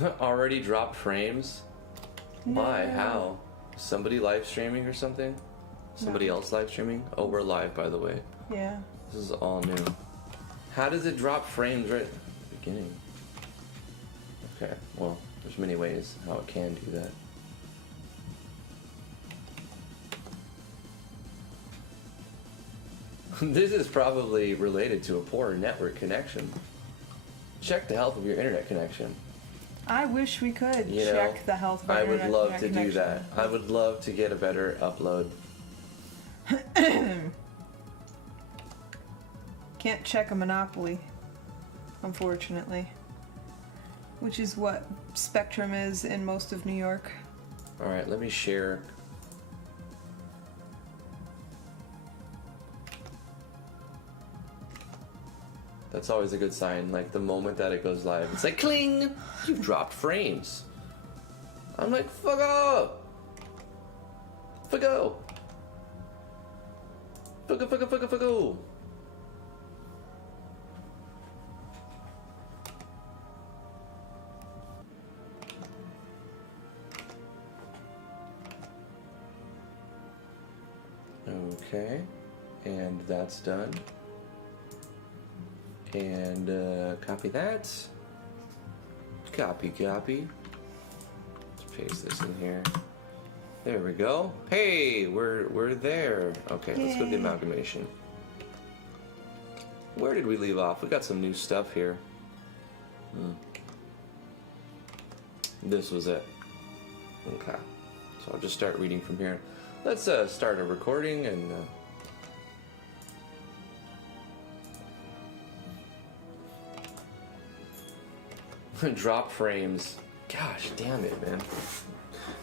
Already dropped frames? No. Why? How? Somebody live streaming or something? Somebody else live streaming? Oh, we're live, by the way. Yeah. This is all new. How does it drop frames right at the beginning? Okay, well, there's many ways how it can do that. This is probably related to a poor network connection. Check the health of your internet connection. I wish we could You check know, the health of our I would internet love to do connection. that. I would love to get a better upload. Can't check a Monopoly, unfortunately. Which is what Spectrum is in most of New York. Alright, let me share. That's always a good sign, like the moment that it goes live. It's like, cling! You've dropped frames. I'm like, fuck off! Fuck go! Fuck go, fuck go, fuck go, fuck go! Okay, and that's done. And copy that. Copy. Let's paste this in here. There we go. Hey, we're there. Okay, let's go to the amalgamation. Where did we leave off? We got some new stuff here. This was it. Okay, so I'll just start reading from here. Let's start a recording and. Drop frames. Gosh damn it, man.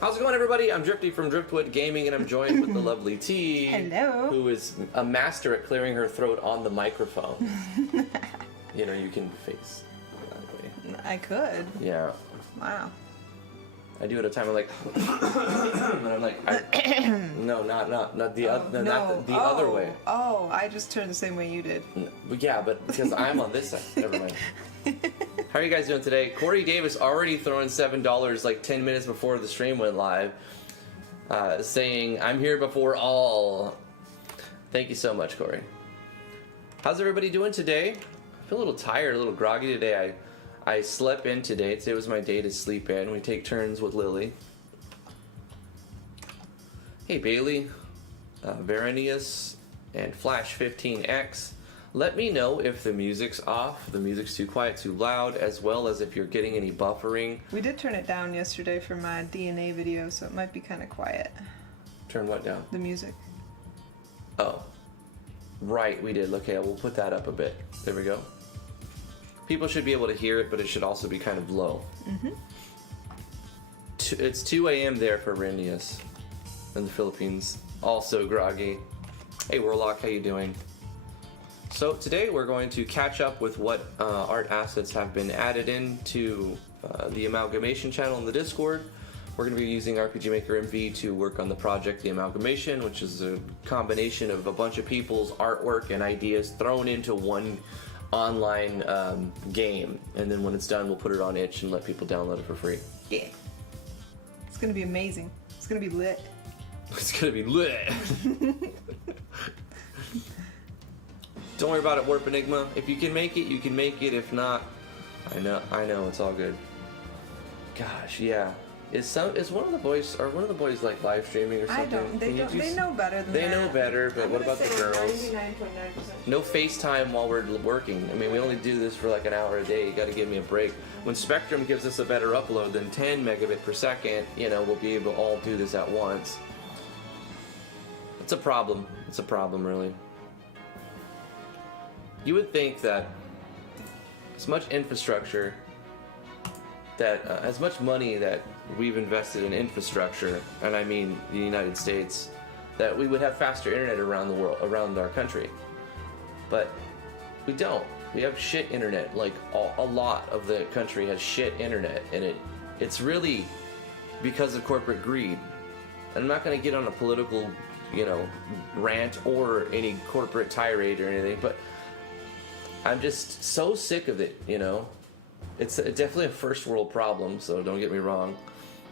How's it going, everybody? I'm Drifty from Driftwood Gaming, and I'm joined with the lovely T. Hello. Who is a master at clearing her throat on the microphone. You know, you can face that way. I could. Yeah. Wow. I do it at a time. I'm like, and I'm like, no, not the other way. Oh, I just turned the same way you did. But yeah, but because I'm on this side. Never mind. How are you guys doing today? Corey Davis already throwing $7 like 10 minutes before the stream went live, saying, I'm here before all. Thank you so much, Corey. How's everybody doing today? I feel a little tired, a little groggy today. I slept in today. Today was my day to sleep in. We take turns with Lily. Hey, Bailey, Verenius, and Flash15X. Let me know if the music's off, the music's too quiet, too loud, as well as if you're getting any buffering. We did turn it down yesterday for my DNA video, so it might be kind of quiet. Turn what down? The music. Oh. Right, we did. Okay, we'll put that up a bit. There we go. People should be able to hear it, but it should also be kind of low. Mm-hmm. It's 2 a.m. there for Verenius in the Philippines. Also groggy. Hey, Warlock, how you doing? So today we're going to catch up with what art assets have been added into the Amalgamation channel in the Discord. We're going to be using RPG Maker MV to work on the project The Amalgamation, which is a combination of a bunch of people's artwork and ideas thrown into one online game. And then when it's done, we'll put it on itch and let people download it for free. Yeah. It's going to be amazing. It's going to be lit. It's going to be lit. Don't worry about it, Warp Enigma. If you can make it, you can make it. If not, I know, it's all good. Gosh, yeah. Is one of the boys like live streaming or something? I don't. They know better than that. They know better, but what about the girls? 99.9%. No FaceTime while we're working. I mean, we only do this for like an hour a day. You got to give me a break. When Spectrum gives us a better upload than 10 megabit per second, you know, we'll be able to all do this at once. It's a problem. It's a problem, really. You would think that as much infrastructure, that as much money that we've invested in infrastructure, and I mean the United States, that we would have faster internet around the world, around our country. But we don't. We have shit internet. Like a lot of the country has shit internet, and it's really because of corporate greed. And I'm not going to get on a political, rant or any corporate tirade or anything, but I'm just so sick of it, It's definitely a first world problem, so don't get me wrong.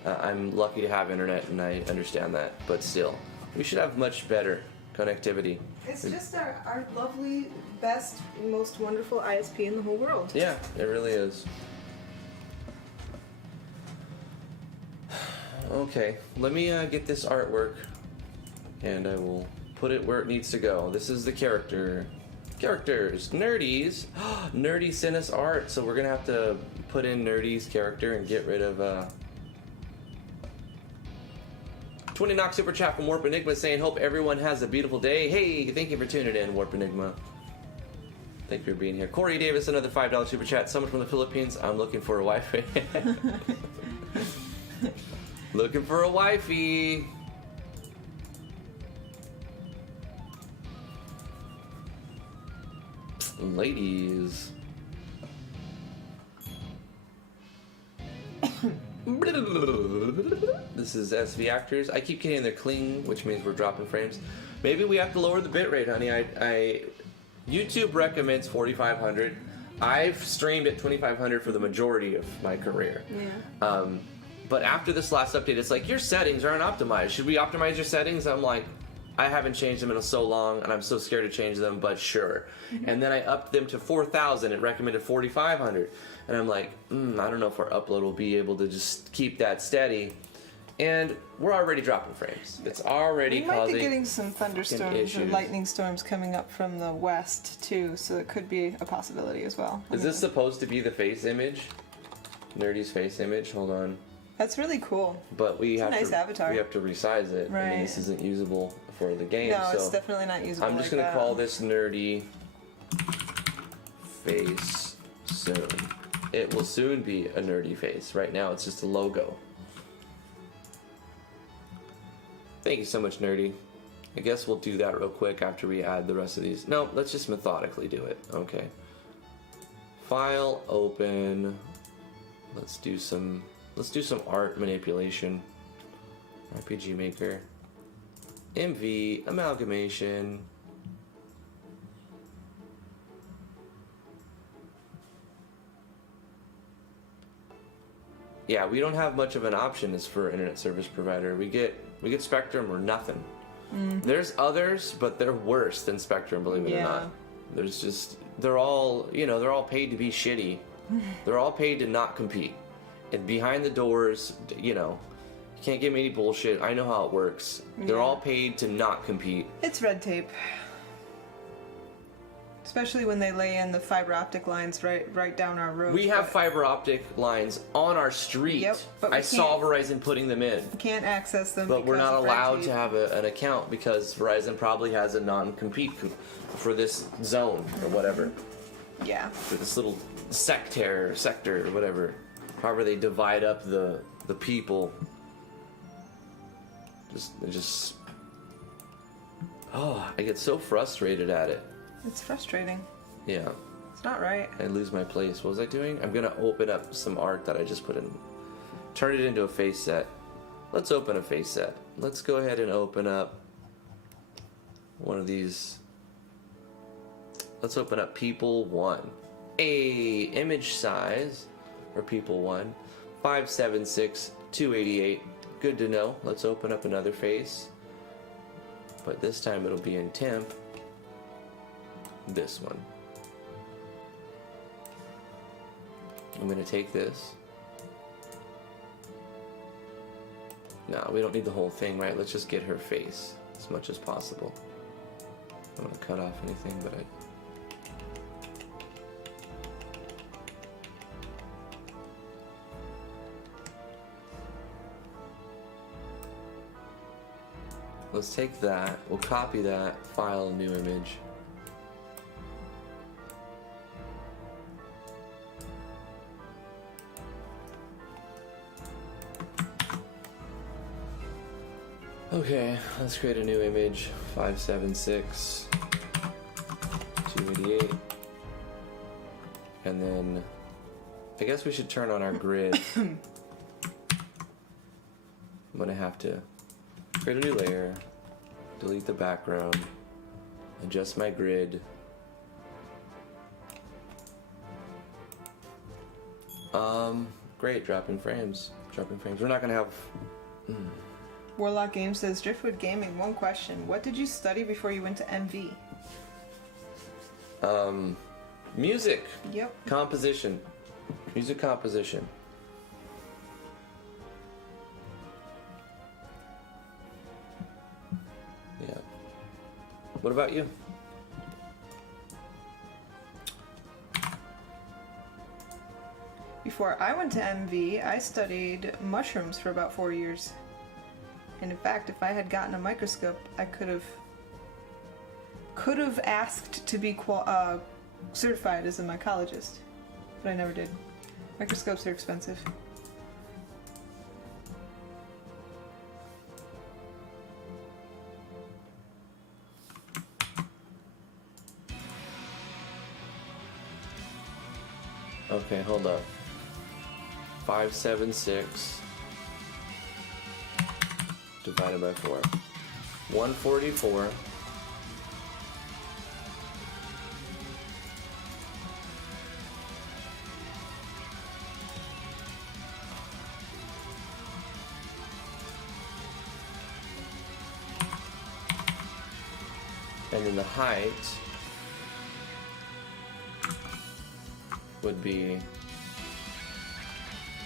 I'm lucky to have internet, and I understand that, but still, we should have much better connectivity. It's just our lovely, best, most wonderful ISP in the whole world. Yeah, it really is. Okay, let me get this artwork, and I will put it where it needs to go. This is the character. Characters, Nerdies. Nerdy sent us art, so we're gonna have to put in Nerdy's character and get rid of 20 knock super chat from Warp Enigma saying, hope everyone has a beautiful day. Hey, thank you for tuning in, Warp Enigma. Thank you for being here. Corey Davis, another $5 super chat. Someone from the Philippines. I'm looking for a wifey. Looking for a wifey. Ladies. This is SV Actors. I keep getting their cling, which means we're dropping frames. Maybe we have to lower the bitrate, honey. YouTube recommends 4,500. I've streamed at 2,500 for the majority of my career. Yeah. But after this last update, it's like, your settings aren't optimized. Should we optimize your settings? I'm like, I haven't changed them in so long, and I'm so scared to change them, but sure. And then I upped them to 4,000. It recommended 4,500. And I'm like, I don't know if our upload will be able to just keep that steady. And we're already dropping frames. It's already We might causing be getting some thunderstorms or issues. lightning storms coming up from the west, too, so it could be a possibility as well. Is this supposed to be the face image? Nerdy's face image? Hold on. That's really cool. But we have nice to avatar. we have to resize it. I mean, Right. this isn't usable for the game. No, so it's definitely not usable. I'm just like gonna that. call this Nerdy face soon. It will soon be a nerdy face. Right now, it's just a logo. Thank you so much, Nerdy. I guess we'll do that real quick after we add the rest of these. No, let's just methodically do it. Okay. File, open. Let's do some art manipulation. RPG Maker. MV, Amalgamation. Yeah, we don't have much of an option as for internet service provider. We get Spectrum or nothing. There's others, but they're worse than Spectrum, believe it or not. There's just they're all paid to be shitty. They're all paid to not compete. And behind the doors, you can't give me any bullshit. I know how it works. They're all paid to not compete. It's red tape. Especially when they lay in the fiber optic lines right down our road. We have fiber optic lines on our street. Yep, but we I saw can't- Verizon putting them in. Can't access them. But we're because not of red allowed tape. to have an account because Verizon probably has a non-compete for this zone or whatever. Yeah. For this little sector or whatever. However they divide up the people. Just I get so frustrated at it. It's frustrating. Yeah. It's not right. I lose my place. What was I doing? I'm gonna open up some art that I just put in. Turn it into a face set. Let's open a face set. Let's go ahead and open up one of these. Let's open up People 1. Image size for People 1. 576, 288. Good to know. Let's open up another face. But this time it'll be in temp. This one. I'm gonna take this. No, we don't need the whole thing, right? Let's just get her face as much as possible. I don't want to cut off anything, but let's take that, we'll copy that, file a new image. Okay, let's create a new image. 576, 288. And then I guess we should turn on our grid. I'm gonna have to create a new layer, delete the background, adjust my grid. Great, dropping frames. Dropping frames. We're not gonna have. Warlock Game says, Driftwood Gaming, one question. What did you study before you went to MV? Music. Yep. Composition. Music composition. Yeah. What about you? Before I went to MV, I studied mushrooms for about 4 years. And in fact, if I had gotten a microscope, I could have asked to be certified as a mycologist, but I never did. Microscopes are expensive. Okay, hold up. 576 divided by 4. 144. And then the height would be,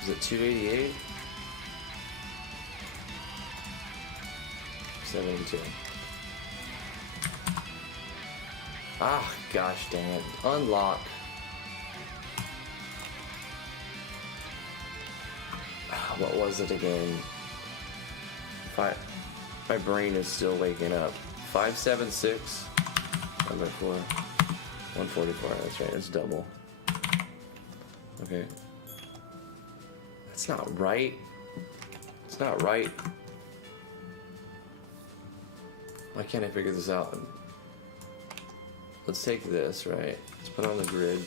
is it 288? 72. Ah, gosh dang it. Unlock. What was it again? My brain is still waking up. 576 divided by 4. 144, that's right, it's double. Okay. That's not right. It's not right. Why can't I figure this out? Let's take this, right? Let's put it on the grid.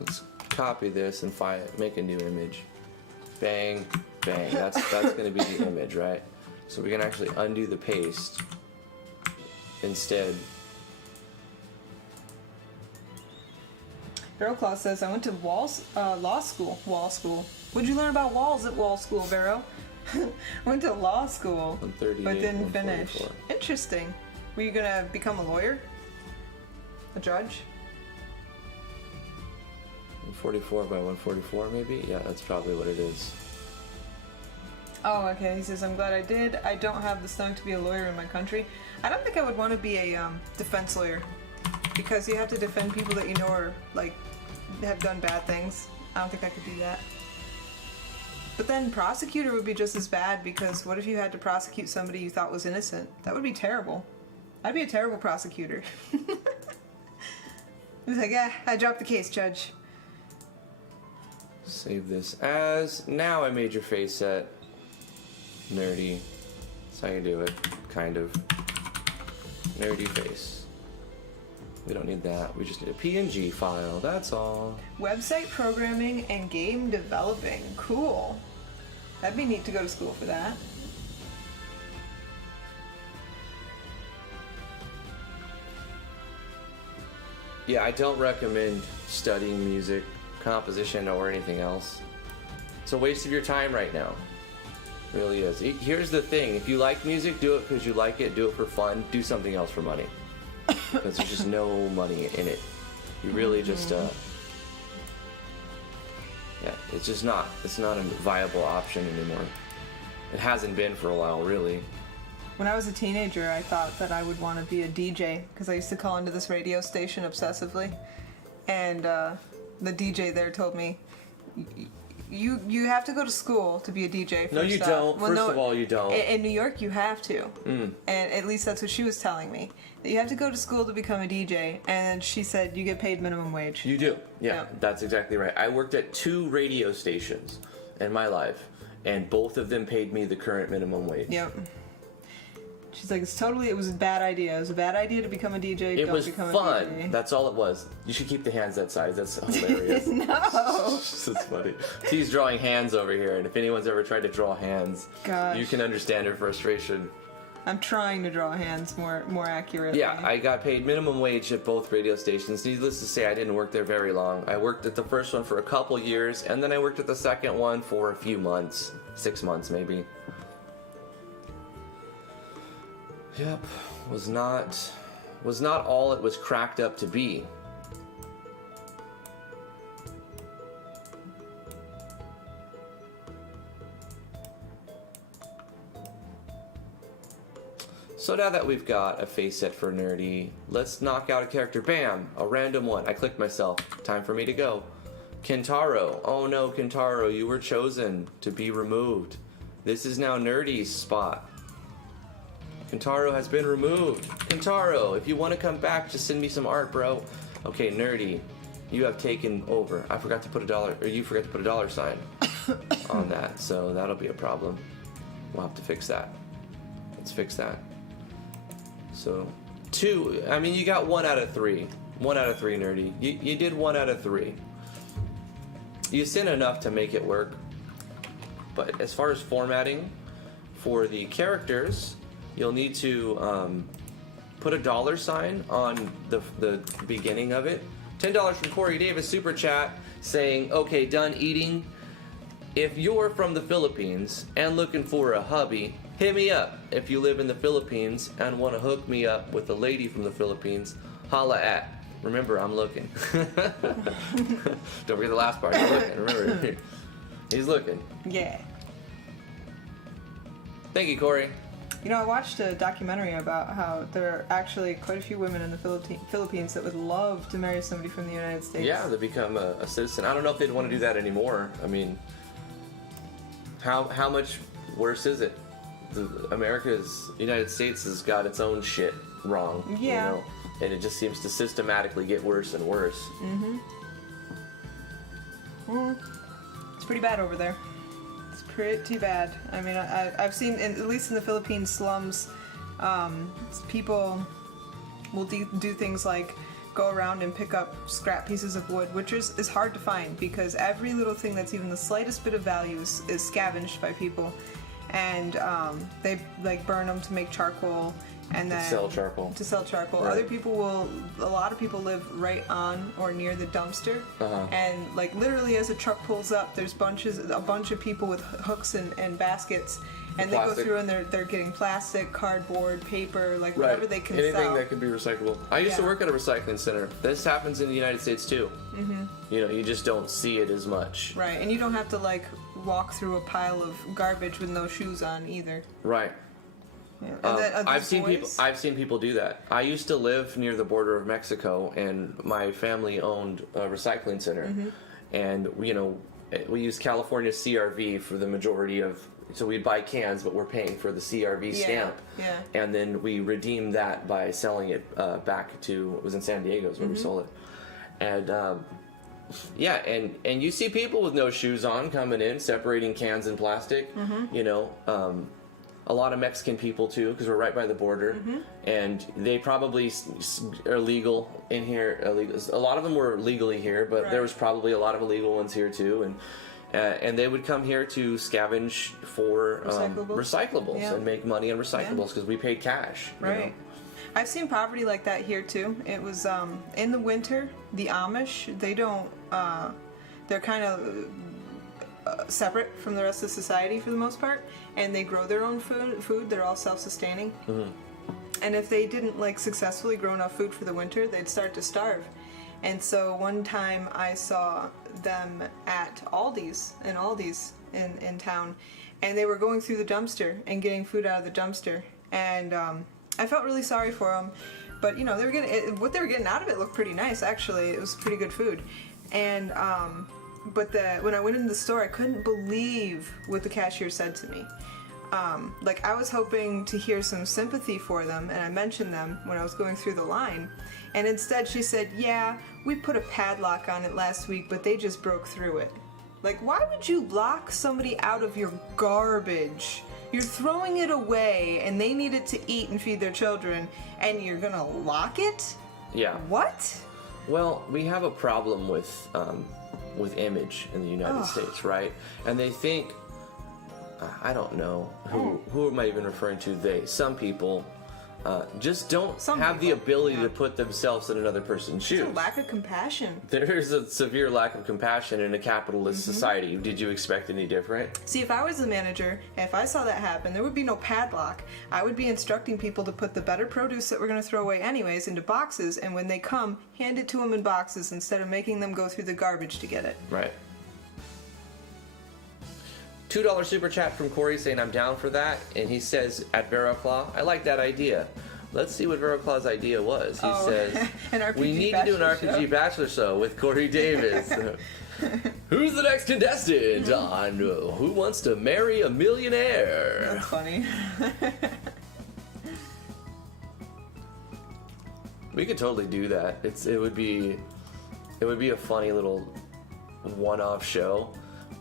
Let's copy this and make a new image. Bang, bang. That's gonna be the image, right? So we can actually undo the paste instead. Barrow Claw says, I went to law school. Wall school. What'd you learn about walls at wall school, Barrow? Went to law school, but didn't finish. Interesting. Were you gonna become a lawyer? A judge? 144 by 144, maybe? Yeah, that's probably what it is. Oh, okay. He says, I'm glad I did. I don't have the stomach to be a lawyer in my country. I don't think I would want to be a defense lawyer, because you have to defend people that you know are, like, have done bad things. I don't think I could do that. But then prosecutor would be just as bad, because what if you had to prosecute somebody you thought was innocent? That would be terrible. I'd be a terrible prosecutor. It's like, I dropped the case, Judge. Save this as. Now I made your face set. Nerdy. That's how you do it. Kind of. Nerdy face. We don't need that. We just need a PNG file. That's all. Website programming and game developing. Cool. That'd be neat to go to school for that. Yeah, I don't recommend studying music, composition, or anything else. It's a waste of your time right now. It really is. Here's the thing. If you like music, do it because you like it. Do it for fun. Do something else for money. Because there's just no money in it. You really just, yeah, it's just not, it's not a viable option anymore. It hasn't been for a while, really. When I was a teenager, I thought that I would want to be a DJ, because I used to call into this radio station obsessively. And the DJ there told me, you have to go to school to be a DJ. No, you don't. Well, First of all, you don't. In New York, you have to. And at least that's what she was telling me. That you have to go to school to become a DJ. And she said you get paid minimum wage. You do. Yeah, that's exactly right. I worked at 2 radio stations in my life, and both of them paid me the current minimum wage. Yep. She's like, it was a bad idea. It was a bad idea to become a DJ. It was fun. That's all it was. You should keep the hands that size. That's hilarious. No. That's funny. T's drawing hands over here, and if anyone's ever tried to draw hands, Gosh. you can understand her frustration. I'm trying to draw hands more accurately. Yeah, I got paid minimum wage at both radio stations. Needless to say, I didn't work there very long. I worked at the first one for a couple years, and then I worked at the second one for a few months. 6 months, maybe. Yep, was not all it was cracked up to be. So now that we've got a face set for Nerdy, let's knock out a character. Bam! A random one. I clicked myself. Time for me to go. Kentaro. Oh no, Kentaro, you were chosen to be removed. This is now Nerdy's spot. Kentaro has been removed. Kentaro, if you want to come back, just send me some art, bro. Okay, Nerdy, you have taken over. I forgot to put you forgot to put a dollar sign on that, so that'll be a problem. We'll have to fix that. Let's fix that. So, you got 1 out of 3. 1 out of 3, Nerdy. You did 1 out of 3. You sent enough to make it work. But as far as formatting for the characters, you'll need to put a dollar sign on the beginning of it. $10 from Corey Davis Super Chat saying, okay, done eating. If you're from the Philippines and looking for a hubby, hit me up. If you live in the Philippines and want to hook me up with a lady from the Philippines, holla at. Remember, I'm looking. Don't forget the last part. He's looking. Remember, he's looking. Yeah. Thank you, Corey. You know, I watched a documentary about how there are actually quite a few women in the Philippines that would love to marry somebody from the United States. Yeah, they become a citizen. I don't know if they'd want to do that anymore. I mean, how much worse is it? United States has got its own shit wrong. Yeah. You know? And it just seems to systematically get worse and worse. Mm-hmm. Well, it's pretty bad over there. It's pretty bad. I mean, I've seen, at least in the Philippine slums, people will do things like go around and pick up scrap pieces of wood, which is hard to find because every little thing that's even the slightest bit of value is scavenged by people. And they like burn them to make charcoal and then to sell charcoal. Right. A lot of people live right on or near the dumpster. And like literally as a truck pulls up, there's a bunch of people with hooks and baskets. And they go through and they're getting plastic, cardboard, paper, like whatever they can Anything sell. that could be recyclable. I used to work at a recycling center. This happens in the United States too. Mm-hmm. You know, you just don't see it as much. Right, and you don't have to like walk through a pile of garbage with no shoes on either. Right. Yeah. I've seen people do that. I used to live near the border of Mexico, and my family owned a recycling center, and we use California CRV for the majority of. So we'd buy cans, but we're paying for the CRV stamp, and then we redeemed that by selling it back to. It was in San Diego, is where we sold it, and. And you see people with no shoes on coming in, separating cans and plastic. You know, a lot of Mexican people too, because we're right by the border, and they probably are legal in here. A lot of them were legally here, but there was probably a lot of illegal ones here too, and they would come here to scavenge for recyclables and make money on recyclables because we paid cash. Right. You know? I've seen poverty like that here too. It was in the winter, the Amish, they don't, they're kind of separate from the rest of society for the most part, and they grow their own food. They're all self-sustaining. And if they didn't like successfully grow enough food for the winter, they'd start to starve. And so one time I saw them at Aldi's in town, and they were going through the dumpster and getting food out of the dumpster, and I felt really sorry for them, but you know what they were getting out of it looked pretty nice. Actually, it was pretty good food, and but when I went into the store, I couldn't believe what the cashier said to me. Like I was hoping to hear some sympathy for them, and I mentioned them when I was going through the line, and instead she said, "Yeah, we put a padlock on it last week, but they just broke through it." Like, why would you lock somebody out of your garbage? You're throwing it away, and they need it to eat and feed their children, and you're gonna lock it? Yeah. What? Well, we have a problem with image in the United States, right? And they think I don't know who am I even referring to? They. Some people just don't have the ability to put themselves in another person's shoes. It's a lack of compassion. There's a severe lack of compassion in a capitalist society. Did you expect any different? See, if I was the manager, and if I saw that happen, there would be no padlock. I would be instructing people to put the better produce that we're going to throw away anyways into boxes, and when they come, hand it to them in boxes instead of making them go through the garbage to get it. Right. $2 super chat from Corey saying I'm down for that, and he says at Veraclaw, I like that idea. Let's see what Veraclaw's idea was. He says we need to do an RPG Bachelor show with Corey Davis. Who's the next contestant on Who Wants to Marry a Millionaire? That's funny. We could totally do that. It would be a funny little one-off show.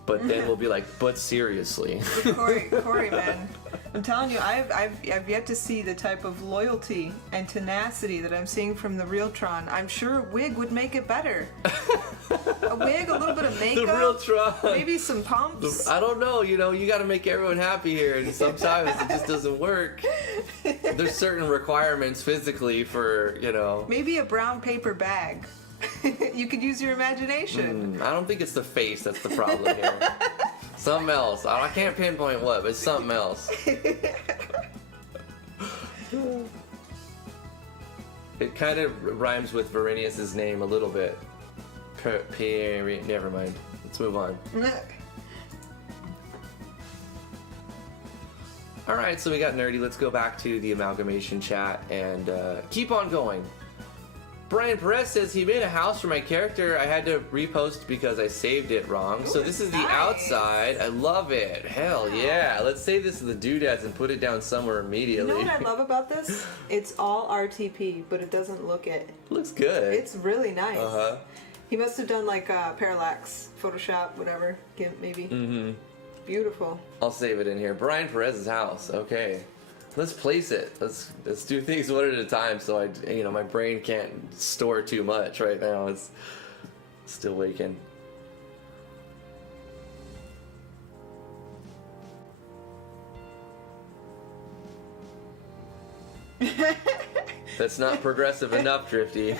But then we'll be like, but seriously. Corey, man, I'm telling you, I've yet to see the type of loyalty and tenacity that I'm seeing from the real Tron. I'm sure a wig would make it better. A wig, a little bit of makeup, the real Tron, maybe some pumps. I don't know. You got to make everyone happy here, and sometimes it just doesn't work. There's certain requirements physically for Maybe a brown paper bag. You could use your imagination. I don't think it's the face that's the problem here. Something else. I can't pinpoint what, but it's something else. It kind of rhymes with Verenius's name a little bit. Never mind. Let's move on. Alright, so we got nerdy. Let's go back to the Amalgamation chat and keep on going. Brian Perez says he made a house for my character. I had to repost because I saved it wrong. Ooh, so this is the outside. I love it. Hell yeah. Let's save this to the doodads and put it down somewhere immediately. You know what I love about this? It's all RTP, but it doesn't look it. Looks good. It's really nice. Uh-huh. He must have done like parallax, Photoshop, whatever, GIMP maybe. Mm-hmm. Beautiful. I'll save it in here. Brian Perez's house. Okay. Let's place it. Let's do things one at a time so my brain can't store too much right now. It's still waking. That's not progressive enough, Drifty.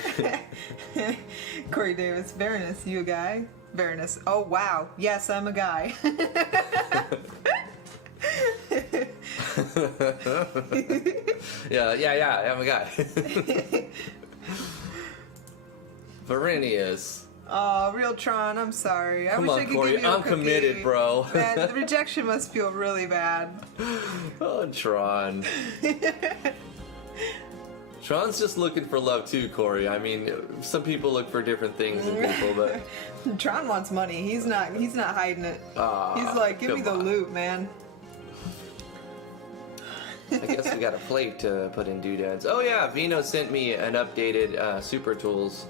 Corey Davis, Baroness, you a guy? Baroness, oh wow, yes, I'm a guy. yeah, I'm a guy. Verenius. Oh, real Tron, I'm sorry. Come on, Corey, I'm committed, bro. Man, the rejection must feel really bad. Oh, Tron. Tron's just looking for love too, Corey. I mean, some people look for different things in people, but Tron wants money. He's not hiding it. He's like, give me the loot, man. I guess we got a plate to put in doodads. Oh yeah, Vino sent me an updated Super Tools.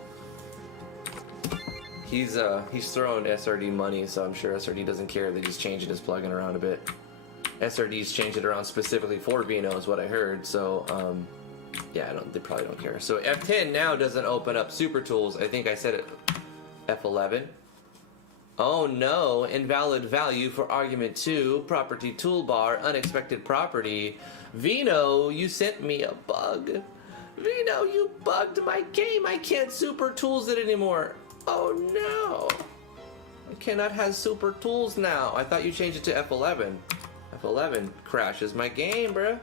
He's throwing SRD money, so I'm sure SRD doesn't care that he's changing his plugin around a bit. SRD's changed it around specifically for Vino, is what I heard. So yeah, they probably don't care. So F10 now doesn't open up Super Tools. I think I said it. F11. Oh no, invalid value for argument 2, property toolbar, unexpected property. Vino, you sent me a bug. Vino, you bugged my game. I can't Super Tools it anymore. Oh no. I cannot have Super Tools now. I thought you changed it to F11. F11 crashes my game, bruh.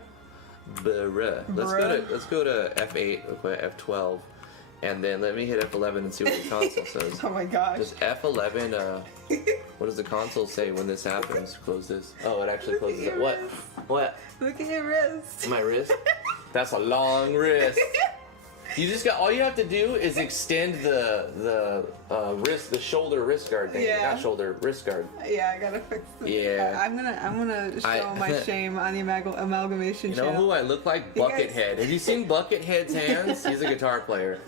Let's go to F8, F12. And then let me hit F11 and see what the console says. Oh my gosh. Does F11, what does the console say when this happens? Close this. Oh, it actually closes it. What? What? Look at your wrist. My wrist? That's a long wrist. You just all you have to do is extend the wrist, the shoulder wrist guard thing. Yeah. Not shoulder, wrist guard. Yeah, I gotta fix this. Yeah. I'm gonna show my shame on the Amalgamation channel. channel. Who I look like? Buckethead. Have you seen Buckethead's hands? He's a guitar player.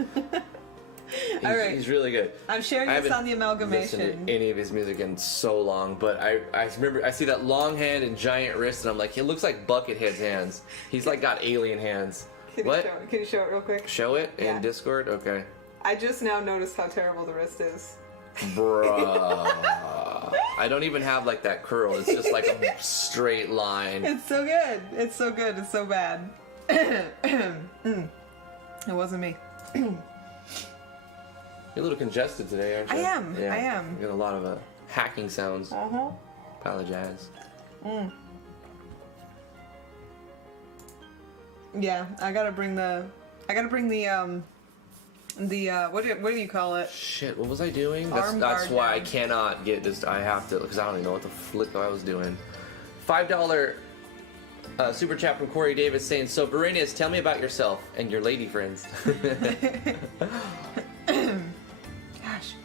All right. He's really good. I'm sharing this on the Amalgamation. I haven't listened to any of his music in so long, but I remember I see that long hand and giant wrist, and I'm like, he looks like Buckethead's hands. He's like got alien hands. Can you show it real quick? Show it in Discord? Okay. I just now noticed how terrible the wrist is. Bruh. I don't even have like that curl. It's just like a straight line. It's so good. It's so good. It's so bad. It wasn't me. You're a little congested today, aren't you? I am. Yeah. I am. You got a lot of hacking sounds. Uh-huh. Apologize. Yeah, I gotta bring the what do you call it? Shit, what was I doing? Arm That's guard why I down. cannot get this. I have to, because I don't even know what the flick I was doing. $5 super chat from Corey Davis saying, so Berenius, tell me about yourself and your lady friends. Gosh.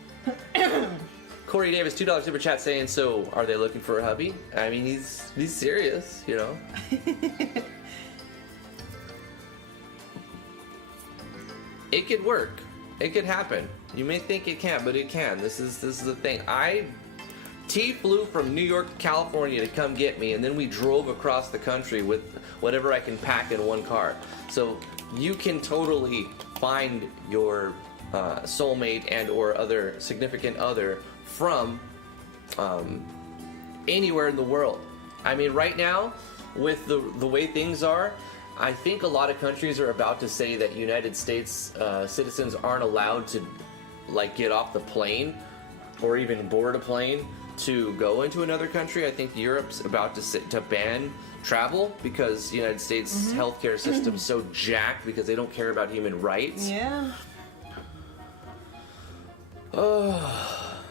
Corey Davis, $2 super chat saying, so are they looking for a hubby? I mean, he's serious, you know. It could work. It could happen. You may think it can't, but it can. This is the thing. T flew from New York to California to come get me, and then we drove across the country with whatever I can pack in one car. So you can totally find your soulmate and or other significant other from anywhere in the world. I mean, right now, with the way things are, I think a lot of countries are about to say that United States citizens aren't allowed to, like, get off the plane or even board a plane to go into another country. I think Europe's about to ban travel because the United States healthcare system's so jacked because they don't care about human rights. Yeah. Oh,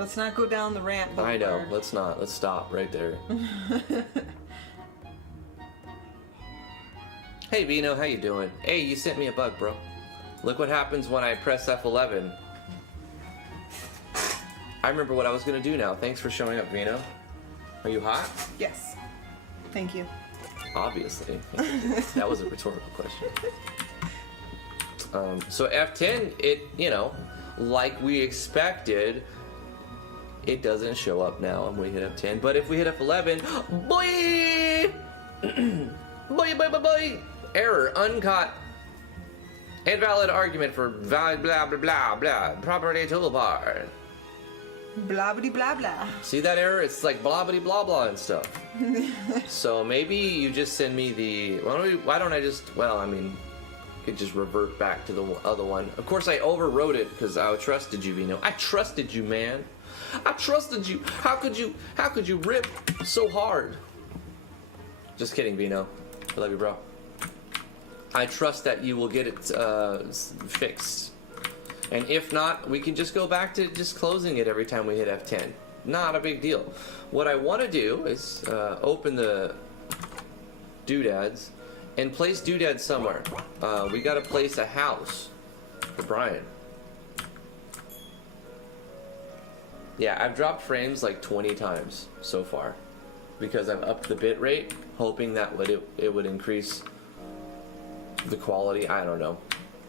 Let's not go down the rant. I know. Bird. Let's not. Let's stop right there. Hey Vino, how you doing? Hey, you sent me a bug, bro. Look what happens when I press F11. I remember what I was gonna do now. Thanks for showing up, Vino. Are you hot? Yes. Thank you. Obviously. That was a rhetorical question. So F10, it, like we expected, it doesn't show up now when we hit F10. But if we hit F11, boy! boy! Error, uncaught, invalid argument for blah blah blah blah blah, property toolbar. Blah blah blah blah. See that error? It's like blah blah blah blah and stuff. So maybe you just send me the. Why don't I just? Well, I mean, you could just revert back to the other one. Of course, I overwrote it because I trusted you, Vino. I trusted you, man. I trusted you. How could you rip so hard? Just kidding, Vino. I love you, bro. I trust that you will get it fixed. And if not, we can just go back to just closing it every time we hit F10. Not a big deal. What I want to do is open the doodads and place doodads somewhere. We got to place a house for Brian. Yeah, I've dropped frames like 20 times so far because I've upped the bit rate, hoping that it would increase the quality. I don't know.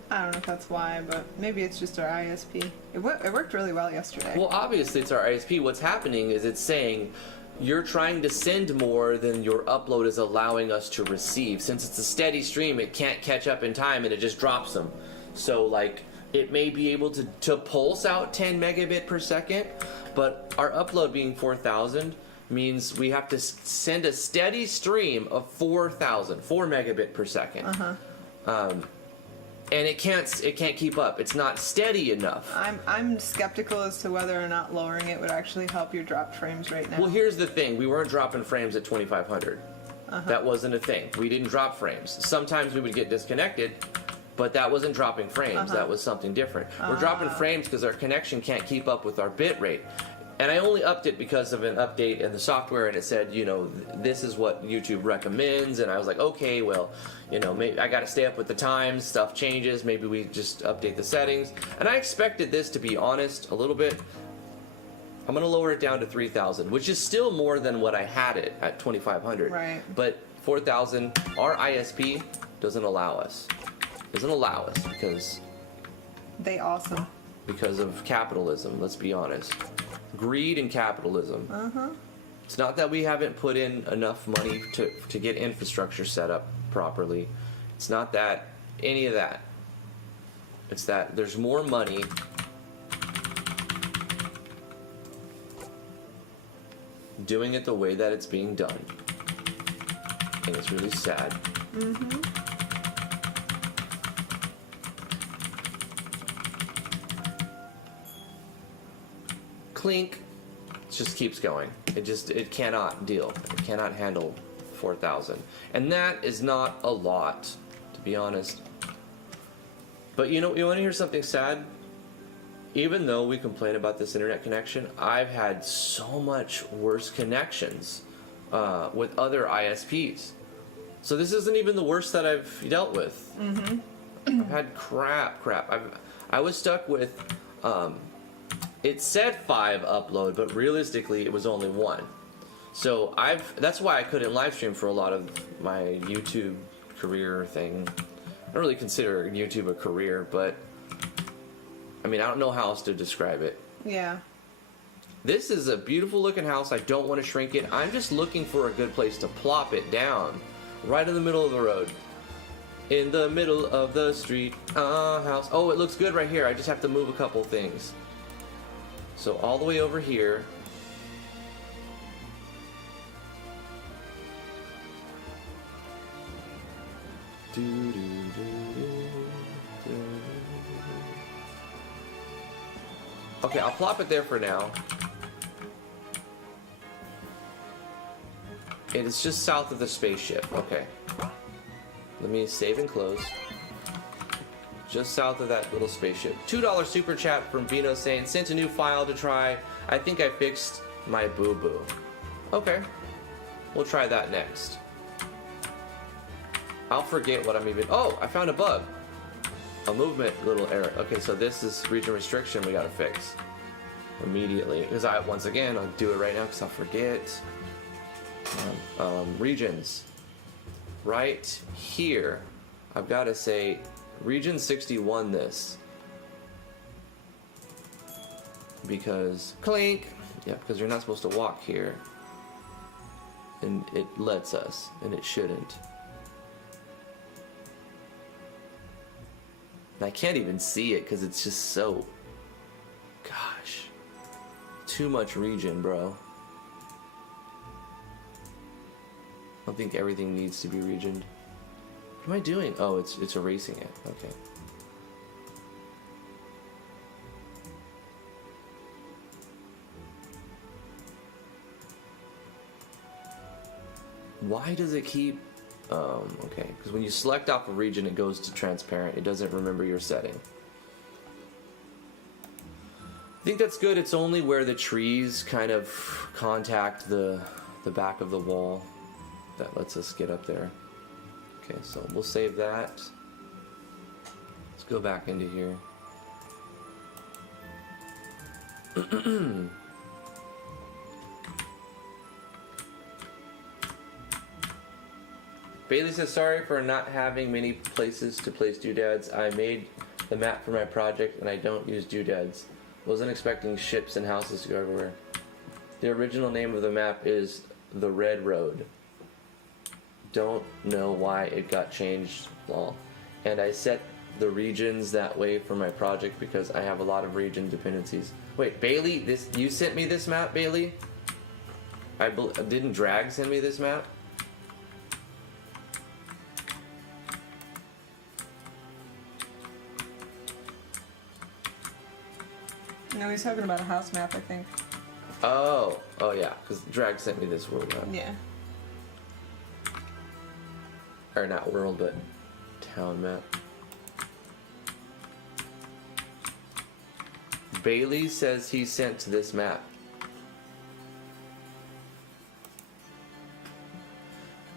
I don't know if that's why, but maybe it's just our ISP. It worked really well yesterday. Well, obviously it's our ISP. What's happening is it's saying you're trying to send more than your upload is allowing us to receive. Since it's a steady stream, it can't catch up in time and it just drops them. So like it may be able to pulse out 10 megabit per second, but our upload being 4,000 means we have to send a steady stream of 4 megabit per second. And it can't keep up. It's not steady enough. I'm skeptical as to whether or not lowering it would actually help your dropped frames right now. Well, here's the thing. We weren't dropping frames at 2500. That wasn't a thing. We didn't drop frames. Sometimes we would get disconnected, but that wasn't dropping frames. That was something different. We're dropping frames because our connection can't keep up with our bit rate. And I only upped it because of an update in the software, and it said, this is what YouTube recommends. And I was like, okay, well, maybe I got to stay up with the times. Stuff changes. Maybe we just update the settings. And I expected this, to be honest, a little bit. I'm going to lower it down to 3,000, which is still more than what I had it at 2,500. Right. But 4,000, our ISP doesn't allow us. Because of capitalism, let's be honest. Greed and capitalism. It's not that we haven't put in enough money to get infrastructure set up properly. It's not that any of that. It's that there's more money doing it the way that it's being done. And it's really sad. Clink just keeps going. It cannot deal. It cannot handle 4,000. And that is not a lot, to be honest. But you want to hear something sad? Even though we complain about this internet connection, I've had so much worse connections with other ISPs. So this isn't even the worst that I've dealt with. I've had crap. I was stuck with, it said 5 upload, but realistically it was only 1. So that's why I couldn't live stream for a lot of my YouTube career thing. I don't really consider YouTube a career, but I mean, I don't know how else to describe it. Yeah. This is a beautiful looking house. I don't want to shrink it. I'm just looking for a good place to plop it down. Right in the middle of the road. In the middle of the street. House. Oh, it looks good right here. I just have to move a couple things. So all the way over here. Okay, I'll plop it there for now. It is just south of the spaceship. Okay. Let me save and close. Just south of that little spaceship. $2 super chat from Vino saying, sent a new file to try. I think I fixed my boo-boo. Okay. We'll try that next. I'll forget what I'm even... Oh, I found a bug. A movement little error. Okay, so this is region restriction we gotta fix. Immediately. Because once again, I'll do it right now because I'll forget. Regions. Right here. I've got to say region 61 this. Because clink. Yeah, because you're not supposed to walk here. And it lets us. And it shouldn't. And I can't even see it because it's just so... Gosh. Too much region, bro. I don't think everything needs to be regioned. What am I doing? Oh, it's erasing it. Okay. Why does it keep... okay. Because when you select off a region, it goes to transparent. It doesn't remember your setting. I think that's good. It's only where the trees kind of contact the back of the wall that lets us get up there. Okay, so we'll save that. Let's go back into here. Bailey says, sorry for not having many places to place doodads. I made the map for my project and I don't use doodads. Wasn't expecting ships and houses to go everywhere. The original name of the map is The Red Road. Don't know why it got changed, lol. And I set the regions that way for my project because I have a lot of region dependencies. Wait, Bailey, you sent me this map, Bailey? Didn't Drag send me this map? No, he's talking about a house map, I think. Oh yeah, because Drag sent me this world map. Yeah. Or not world, but town map. Bailey says he sent this map.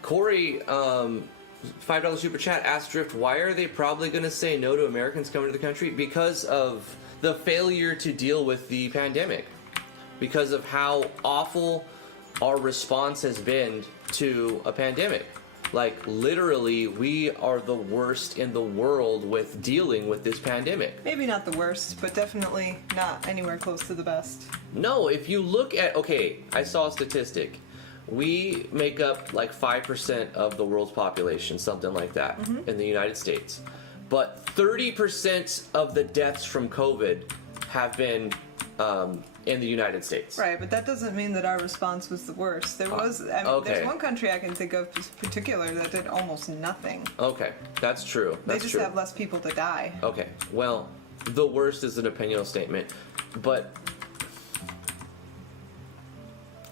Corey, $5 super chat, asked Drift, why are they probably going to say no to Americans coming to the country? Because of the failure to deal with the pandemic. Because of how awful our response has been to a pandemic. Like, literally, we are the worst in the world with dealing with this pandemic. Maybe not the worst, but definitely not anywhere close to the best. No, if you look at... Okay, I saw a statistic. We make up like 5% of the world's population, something like that, in the United States. But 30% of the deaths from COVID have been in the United States. Right, but that doesn't mean that our response was the worst. There was, okay. There's one country I can think of in particular that did almost nothing. Okay, that's true. They just have less people to die. Okay, well, the worst is an opinion statement, but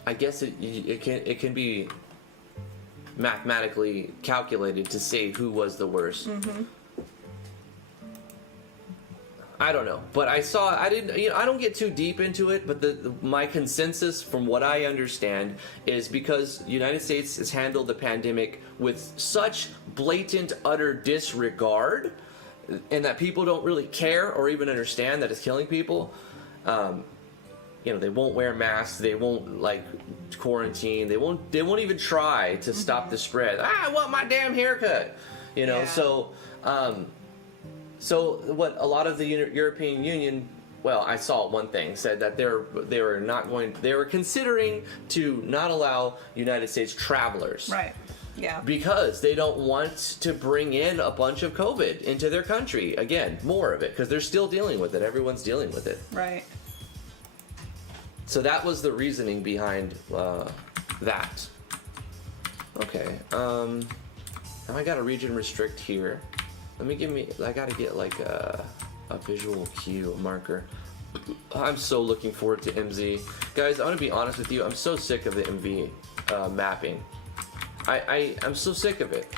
I guess it can be mathematically calculated to say who was the worst. Mm-hmm. I don't know, but I don't get too deep into it, but my consensus from what I understand is because the United States has handled the pandemic with such blatant, utter disregard, and that people don't really care or even understand that it's killing people. They won't wear masks, they won't quarantine, they won't even try to stop the spread. I want my damn haircut, Yeah. So what a lot of the European Union, well, I saw one thing said that they were considering to not allow United States travelers. Right. Yeah. Because they don't want to bring in a bunch of COVID into their country. Again, more of it, because they're still dealing with it. Everyone's dealing with it. Right. So that was the reasoning behind that. Okay. Now I got a region restrict here. I gotta get like a visual cue, a marker. I'm so looking forward to MZ. Guys, I'm gonna be honest with you, I'm so sick of the MV mapping. I'm so sick of it.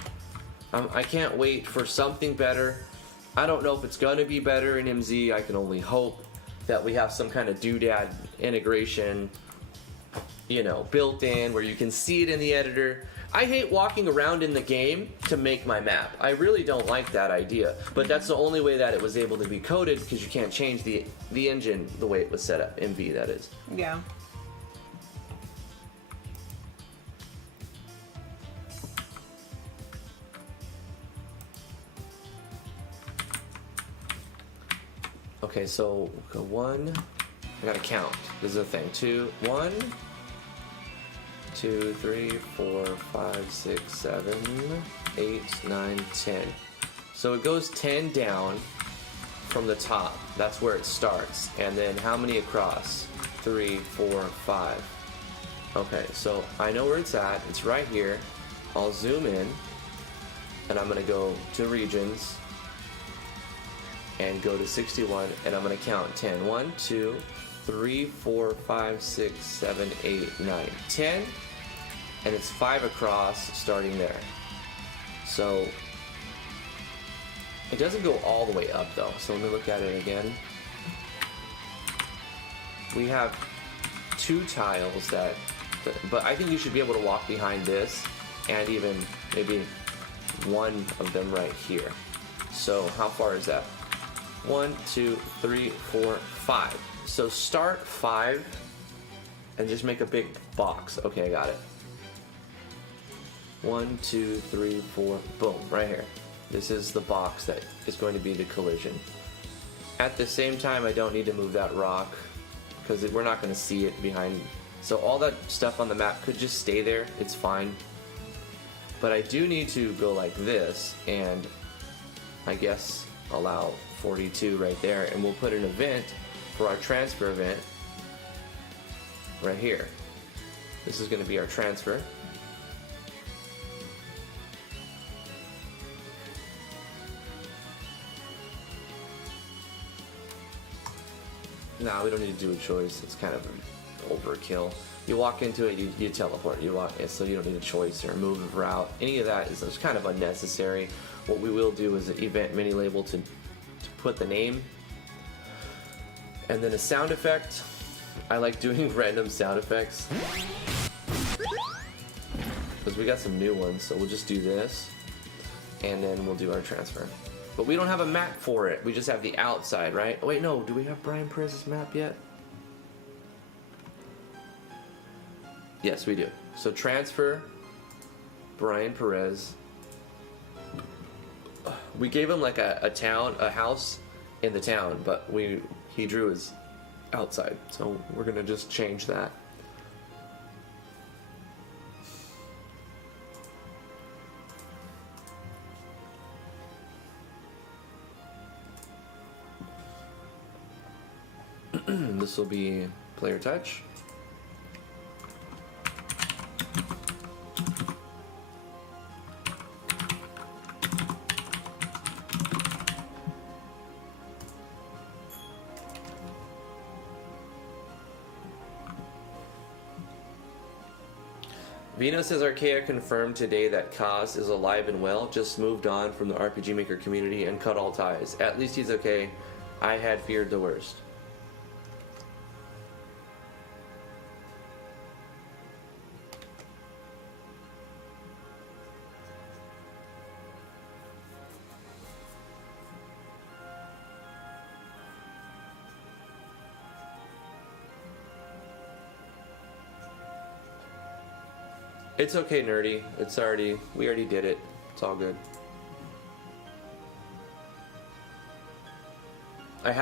I can't wait for something better. I don't know if it's gonna be better in MZ. I can only hope that we have some kind of doodad integration, built in where you can see it in the editor. I hate walking around in the game to make my map. I really don't like that idea. But that's the only way that it was able to be coded, because you can't change the engine the way it was set up. MV, that is. Yeah. Okay, so one. I gotta count. This is the thing. 2, 1, 2, 3, 4, 5, 6, 7, 8, 9, 10. So it goes 10 down from the top. That's where it starts. And then how many across? 3, 4, 5. Okay, so I know where it's at. It's right here. I'll zoom in, and I'm gonna go to regions and go to 61, and I'm gonna count 10. 1, 2, 3, 4, 5, 6, 7, 8, 9, 10. And it's 5 across starting there. So it doesn't go all the way up though. So let me look at it again. We have 2 tiles but I think you should be able to walk behind this, and even maybe one of them right here. So how far is that? 1, 2, 3, 4, 5. So start 5 and just make a big box. Okay, I got it. 1, 2, 3, 4, boom, right here. This is the box that is going to be the collision. At the same time, I don't need to move that rock because we're not going to see it behind. So all that stuff on the map could just stay there. It's fine. But I do need to go like this, and I guess allow 42 right there, and we'll put an event for our transfer event right here. This is going to be our transfer. No, we don't need to do a choice. It's kind of overkill. You walk into it, you teleport. You walk, so you don't need a choice or move a route. Any of that is kind of unnecessary. What we will do is an event mini label to put the name, and then a sound effect. I like doing random sound effects because we got some new ones. So we'll just do this, and then we'll do our transfer. But we don't have a map for it. We just have the outside, right? Oh, wait, no. Do we have Brian Perez's map yet? Yes, we do. So transfer Brian Perez. We gave him like a house in the town, but he drew his outside. So we're gonna just change that. This will be Clear touch. Vino says Archaea confirmed today that Kaz is alive and well, just moved on from the RPG Maker community and cut all ties. At least he's okay. I had feared the worst. It's okay, Nerdy. We already did it. It's all good. I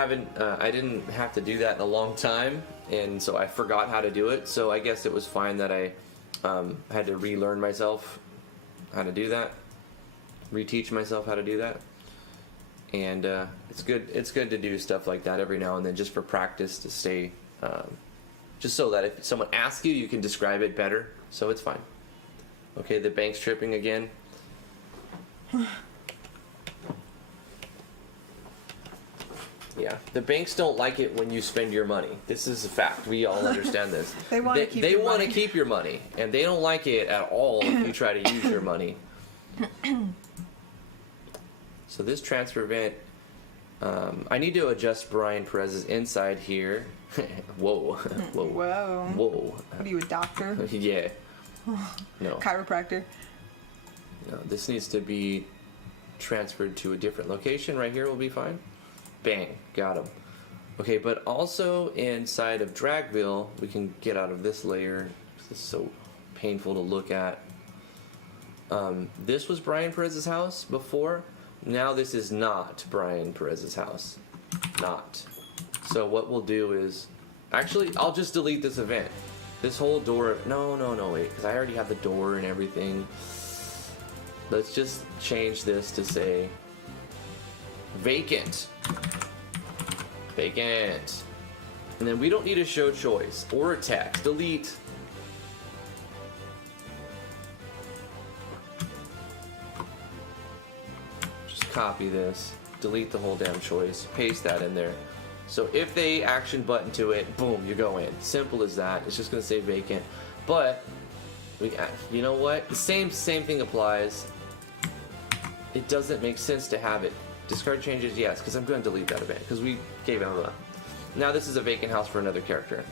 didn't have to do that in a long time, and so I forgot how to do it, so I guess it was fine that I had to relearn myself how to do that, reteach myself how to do that, and it's good to do stuff like that every now and then just for practice to stay, just so that if someone asks you, you can describe it better, so it's fine. Okay, the bank's tripping again. Yeah, the banks don't like it when you spend your money. This is a fact. We all understand this. They want to keep They your want money. to keep your money, and they don't like it at all if you try to use your money. So this transfer event, I need to adjust Brian Perez's inside here. Whoa, whoa, Whoa. whoa. What are you, a doctor? Yeah. No. Chiropractor? No, this needs to be transferred to a different location. Right here will be fine. Bang, got him. Okay, but also inside of Dragville, we can get out of this layer. This is so painful to look at. This was Brian Perez's house before. Now this is not Brian Perez's house. Not. So what we'll do is, actually, I'll just delete this event. This whole door, no, wait, because I already have the door and everything. Let's just change this to say vacant. Vacant. And then we don't need a show choice or a text. Delete. Just copy this. Delete the whole damn choice. Paste that in there. So if they action button to it, boom, you go in. Simple as that. It's just gonna say vacant. But you know what? The same thing applies. It doesn't make sense to have it. Discard changes, yes, because I'm going to delete that event because we gave him a. Now this is a vacant house for another character.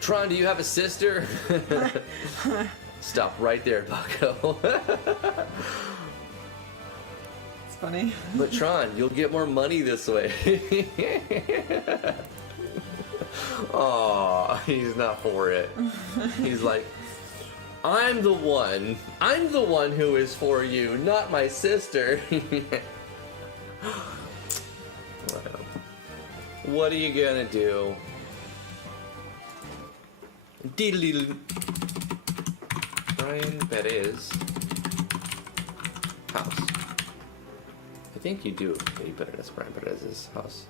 Tron, do you have a sister? Stop right there, Bucko. Funny. But Tron, you'll get more money this way. Aw, he's not for it. He's like, I'm the one who is for you, not my sister. What are you gonna do? Diddle. Brian Perez house. I think you do. Yeah, you better. That's Brian Perez's house.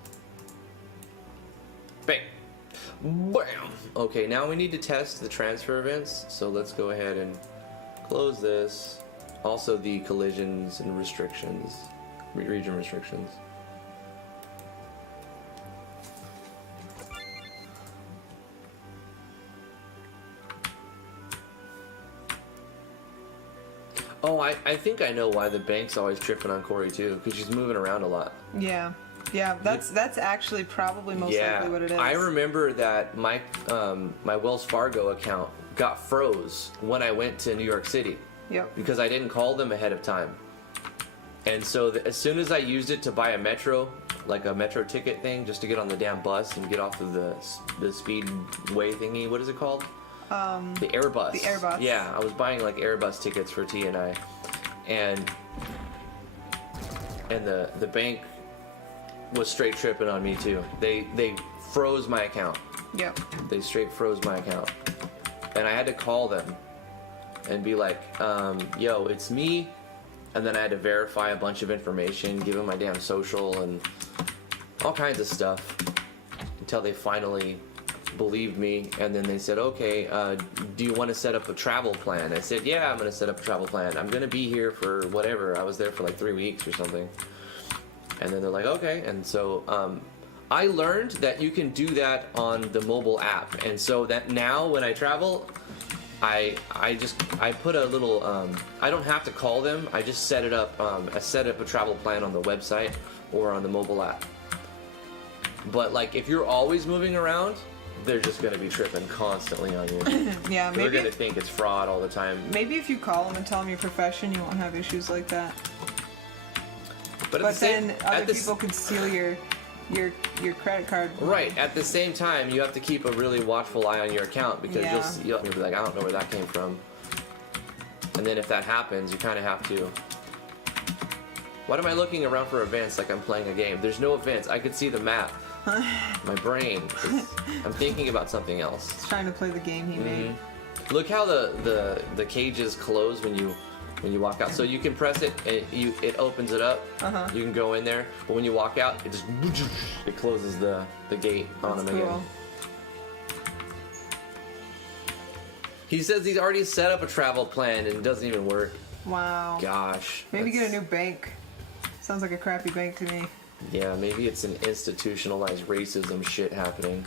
Bang. Bam. Okay, now we need to test the transfer events. So let's go ahead and close this. Also the collisions and restrictions, region restrictions. Oh, I think I know why the bank's always tripping on Corey too, because she's moving around a lot. Yeah, that's actually probably most likely what it is. I remember that my Wells Fargo account got froze when I went to New York City. Yep. Because I didn't call them ahead of time. And so as soon as I used it to buy a metro, like a metro ticket thing, just to get on the damn bus and get off of the speedway thingy, what is it called? The Airbus. The Airbus. Yeah, I was buying like Airbus tickets for TNI, and the bank was straight tripping on me too. They froze my account. Yep. They straight froze my account, and I had to call them and be like, "Yo, it's me," and then I had to verify a bunch of information, give them my damn social and all kinds of stuff, until they finally believed me, and then they said, okay, do you want to set up a travel plan? I said, yeah, I'm going to set up a travel plan. I'm going to be here for whatever. I was there for like 3 weeks or something. And then they're like, okay. And so I learned that you can do that on the mobile app. And so that now when I travel, I put a little, I don't have to call them. I just set it up. I set up a travel plan on the website or on the mobile app. But like if you're always moving around, they're just going to be tripping constantly on you. Yeah, maybe. They're going to think it's fraud all the time. Maybe if you call them and tell them your profession, you won't have issues like that. But then other people could steal your credit card. Right. At the same time, you have to keep a really watchful eye on your account, because you'll be like, I don't know where that came from. And then if that happens, you kind of have to. What am I looking around for events like I'm playing a game? There's no events. I could see the map. My brain. I'm thinking about something else. He's trying to play the game he made. Look how the cages close when you walk out. So you can press it and it opens it up. You can go in there, but when you walk out, it closes the gate on him again. He says he's already set up a travel plan and it doesn't even work. Wow. Gosh. Maybe get a new bank. Sounds like a crappy bank to me. Yeah, maybe it's an institutionalized racism shit happening.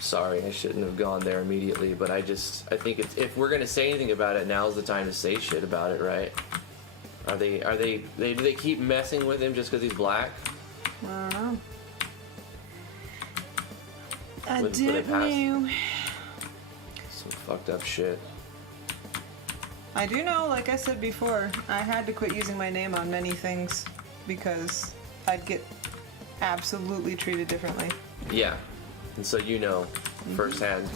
Sorry, I shouldn't have gone there immediately, but I think if we're gonna say anything about it, now's the time to say shit about it, right? Do they keep messing with him just because he's black? I don't know. I Wouldn't put it don't past know. some fucked up shit. I do know, like I said before, I had to quit using my name on many things because I'd get absolutely treated differently. Yeah, and so you know firsthand,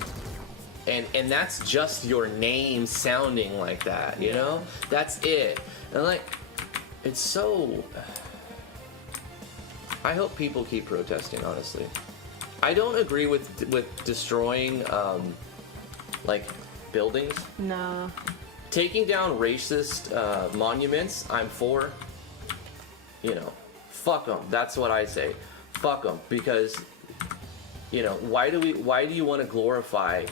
and that's just your name sounding like that, you know? That's it. And like, it's so. I hope people keep protesting. Honestly, I don't agree with destroying like buildings. No. Taking down racist monuments, I'm for. You know, fuck them. That's what I say. Fuck them, because you know, why do you want to glorify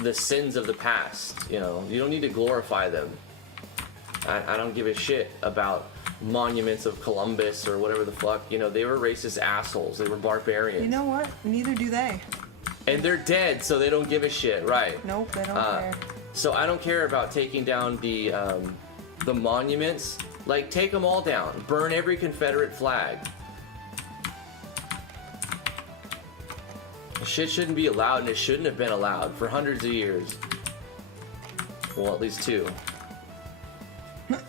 the sins of the past? You know, you don't need to glorify them. I don't give a shit about monuments of Columbus or whatever the fuck. You know, they were racist assholes. They were barbarians. You know what? Neither do they. And they're dead, so they don't give a shit, right? Nope, they don't care. So I don't care about taking down the monuments. Like, take them all down. Burn every Confederate flag. Shit shouldn't be allowed, and it shouldn't have been allowed for hundreds of years. Well, at least 2.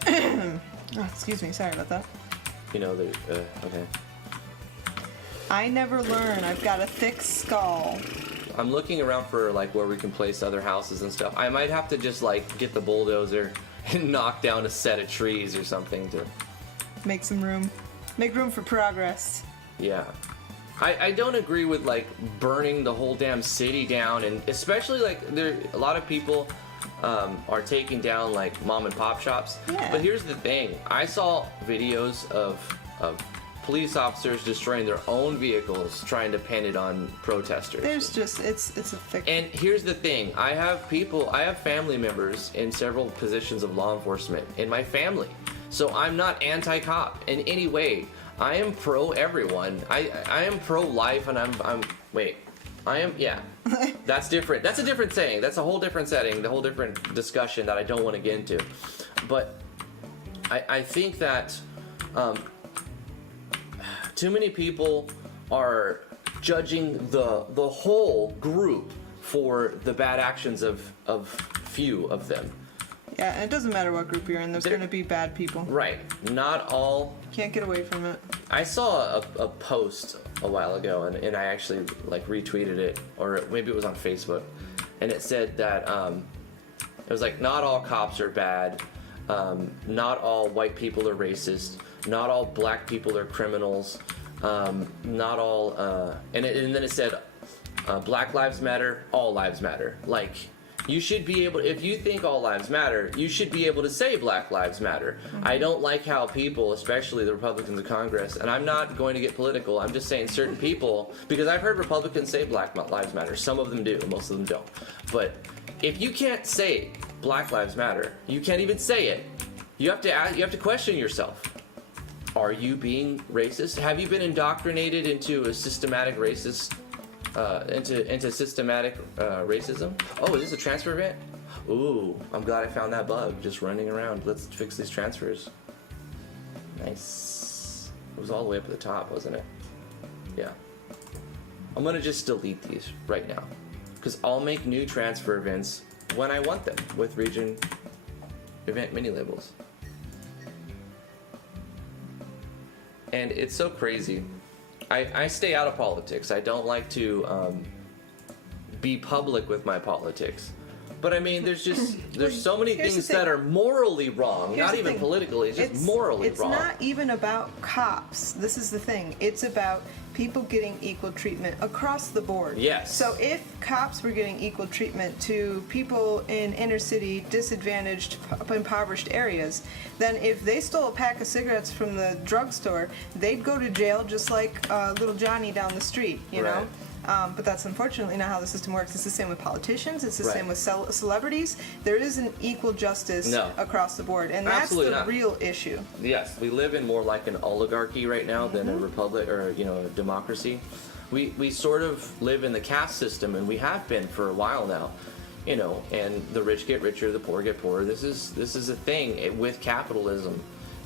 Oh, excuse me, sorry about that. You know, okay. I never learn. I've got a thick skull. I'm looking around for like where we can place other houses and stuff. I might have to just like get the bulldozer and knock down a set of trees or something to make some room. Make room for progress. Yeah. I don't agree with like burning the whole damn city down, and especially like a lot of people are taking down like mom and pop shops. Yeah. But here's the thing. I saw videos of police officers destroying their own vehicles trying to pin it on protesters. There's just it's a thick. And here's the thing. I have family members in several positions of law enforcement in my family. So I'm not anti-cop in any way. I am pro everyone. I am pro life, and that's different. That's a different saying. That's a whole different setting, the whole different discussion that I don't want to get into. But I think that too many people are judging the whole group for the bad actions of few of them. Yeah, and it doesn't matter what group you're in. There's going to be bad people. Right. Not all. Can't get away from it. I saw a post a while ago, and I actually like retweeted it, or maybe it was on Facebook, and it said that it was like, not all cops are bad, not all white people are racist, not all black people are criminals, not all, and then it said, Black lives matter, all lives matter. Like, You should be able, if you think all lives matter, you should be able to say Black Lives Matter. I don't like how people, especially the Republicans in Congress, and I'm not going to get political, I'm just saying certain people, because I've heard Republicans say Black Lives Matter. Some of them do, most of them don't. But if you can't say Black Lives Matter, you can't even say it. You have to question yourself. Are you being racist? Have you been indoctrinated into a systematic racist into systematic racism? Oh, is this a transfer event? Ooh, I'm glad I found that bug just running around. Let's fix these transfers. Nice. It was all the way up at the top, wasn't it? Yeah. I'm gonna just delete these right now because I'll make new transfer events when I want them with region event mini labels. And it's so crazy. I stay out of politics. I don't like to be public with my politics. But I mean, there's so many things that are morally wrong. Not even politically, it's just morally wrong. It's not even about cops. This is the thing. It's about people getting equal treatment across the board. Yes. So if cops were getting equal treatment to people in inner city, disadvantaged, impoverished areas, then if they stole a pack of cigarettes from the drugstore, they'd go to jail just like little Johnny down the street, you know? But that's unfortunately not how the system works. It's the same with politicians. It's the same with celebrities. There isn't equal justice across the board, and that's the real issue. Yes, we live in more like an oligarchy right now than a republic or a democracy. We sort of live in the caste system, and we have been for a while now. And the rich get richer, the poor get poorer. This is a thing with capitalism,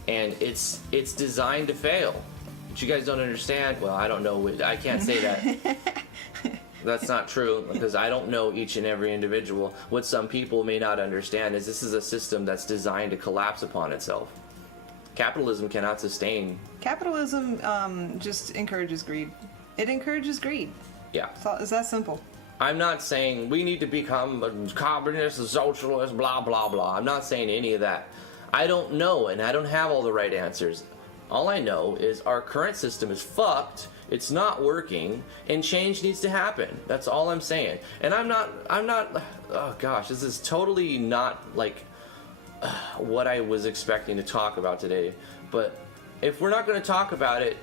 and it's designed to fail. But you guys don't understand. Well, I don't know. I can't say that. That's not true because I don't know each and every individual. What some people may not understand is this is a system that's designed to collapse upon itself. Capitalism cannot sustain. Capitalism just encourages greed. It encourages greed. Yeah. It's that simple. I'm not saying we need to become a communist, a socialist, blah, blah, blah. I'm not saying any of that. I don't know, and I don't have all the right answers. All I know is our current system is fucked. It's not working, and change needs to happen. That's all I'm saying. And I'm not, oh gosh, this is totally not like what I was expecting to talk about today. But if we're not going to talk about it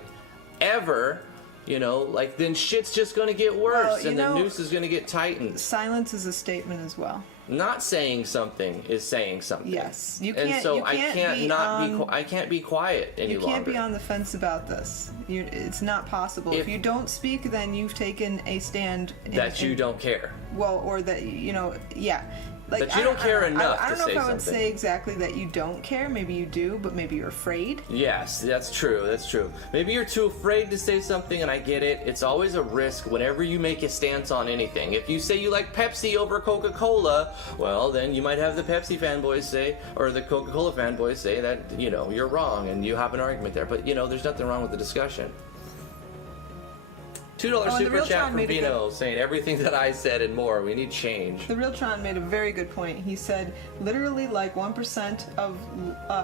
ever, then shit's just going to get worse, and the noose is going to get tightened. Silence is a statement as well. Not saying something is saying something. Yes, you can't. And so I can't be quiet any longer. You can't be on the fence about this. It's not possible. If you don't speak, then you've taken a stand that you don't care. Well, or that yeah. Like, that you don't care enough to say something. I don't know if I would say exactly that you don't care. Maybe you do, but maybe you're afraid. Yes, that's true. That's true. Maybe you're too afraid to say something, and I get it. It's always a risk whenever you make a stance on anything. If you say you like Pepsi over Coca-Cola, well, then you might have the Pepsi fanboys say, or the Coca-Cola fanboys say that, you're wrong, and you have an argument there. But, there's nothing wrong with the discussion. $2 super chat from Vino saying everything that I said and more. We need change. The Real Tron made a very good point. He said literally like 1% of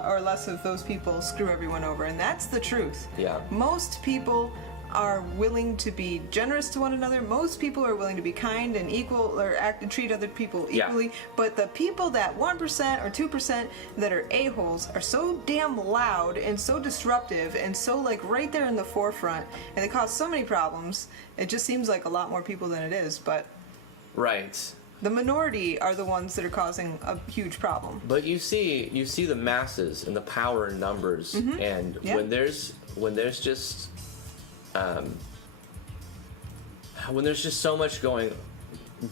or less of those people screw everyone over, and that's the truth. Yeah. Most people are willing to be generous to one another. Most people are willing to be kind and equal or treat other people equally. Yeah. But the people, that 1% or 2% that are a-holes, are so damn loud and so disruptive and so right there in the forefront, and they cause so many problems. It just seems like a lot more people than it is, but right. The minority are the ones that are causing a huge problem. But you see the masses and the power in numbers, and when there's just when there's just so much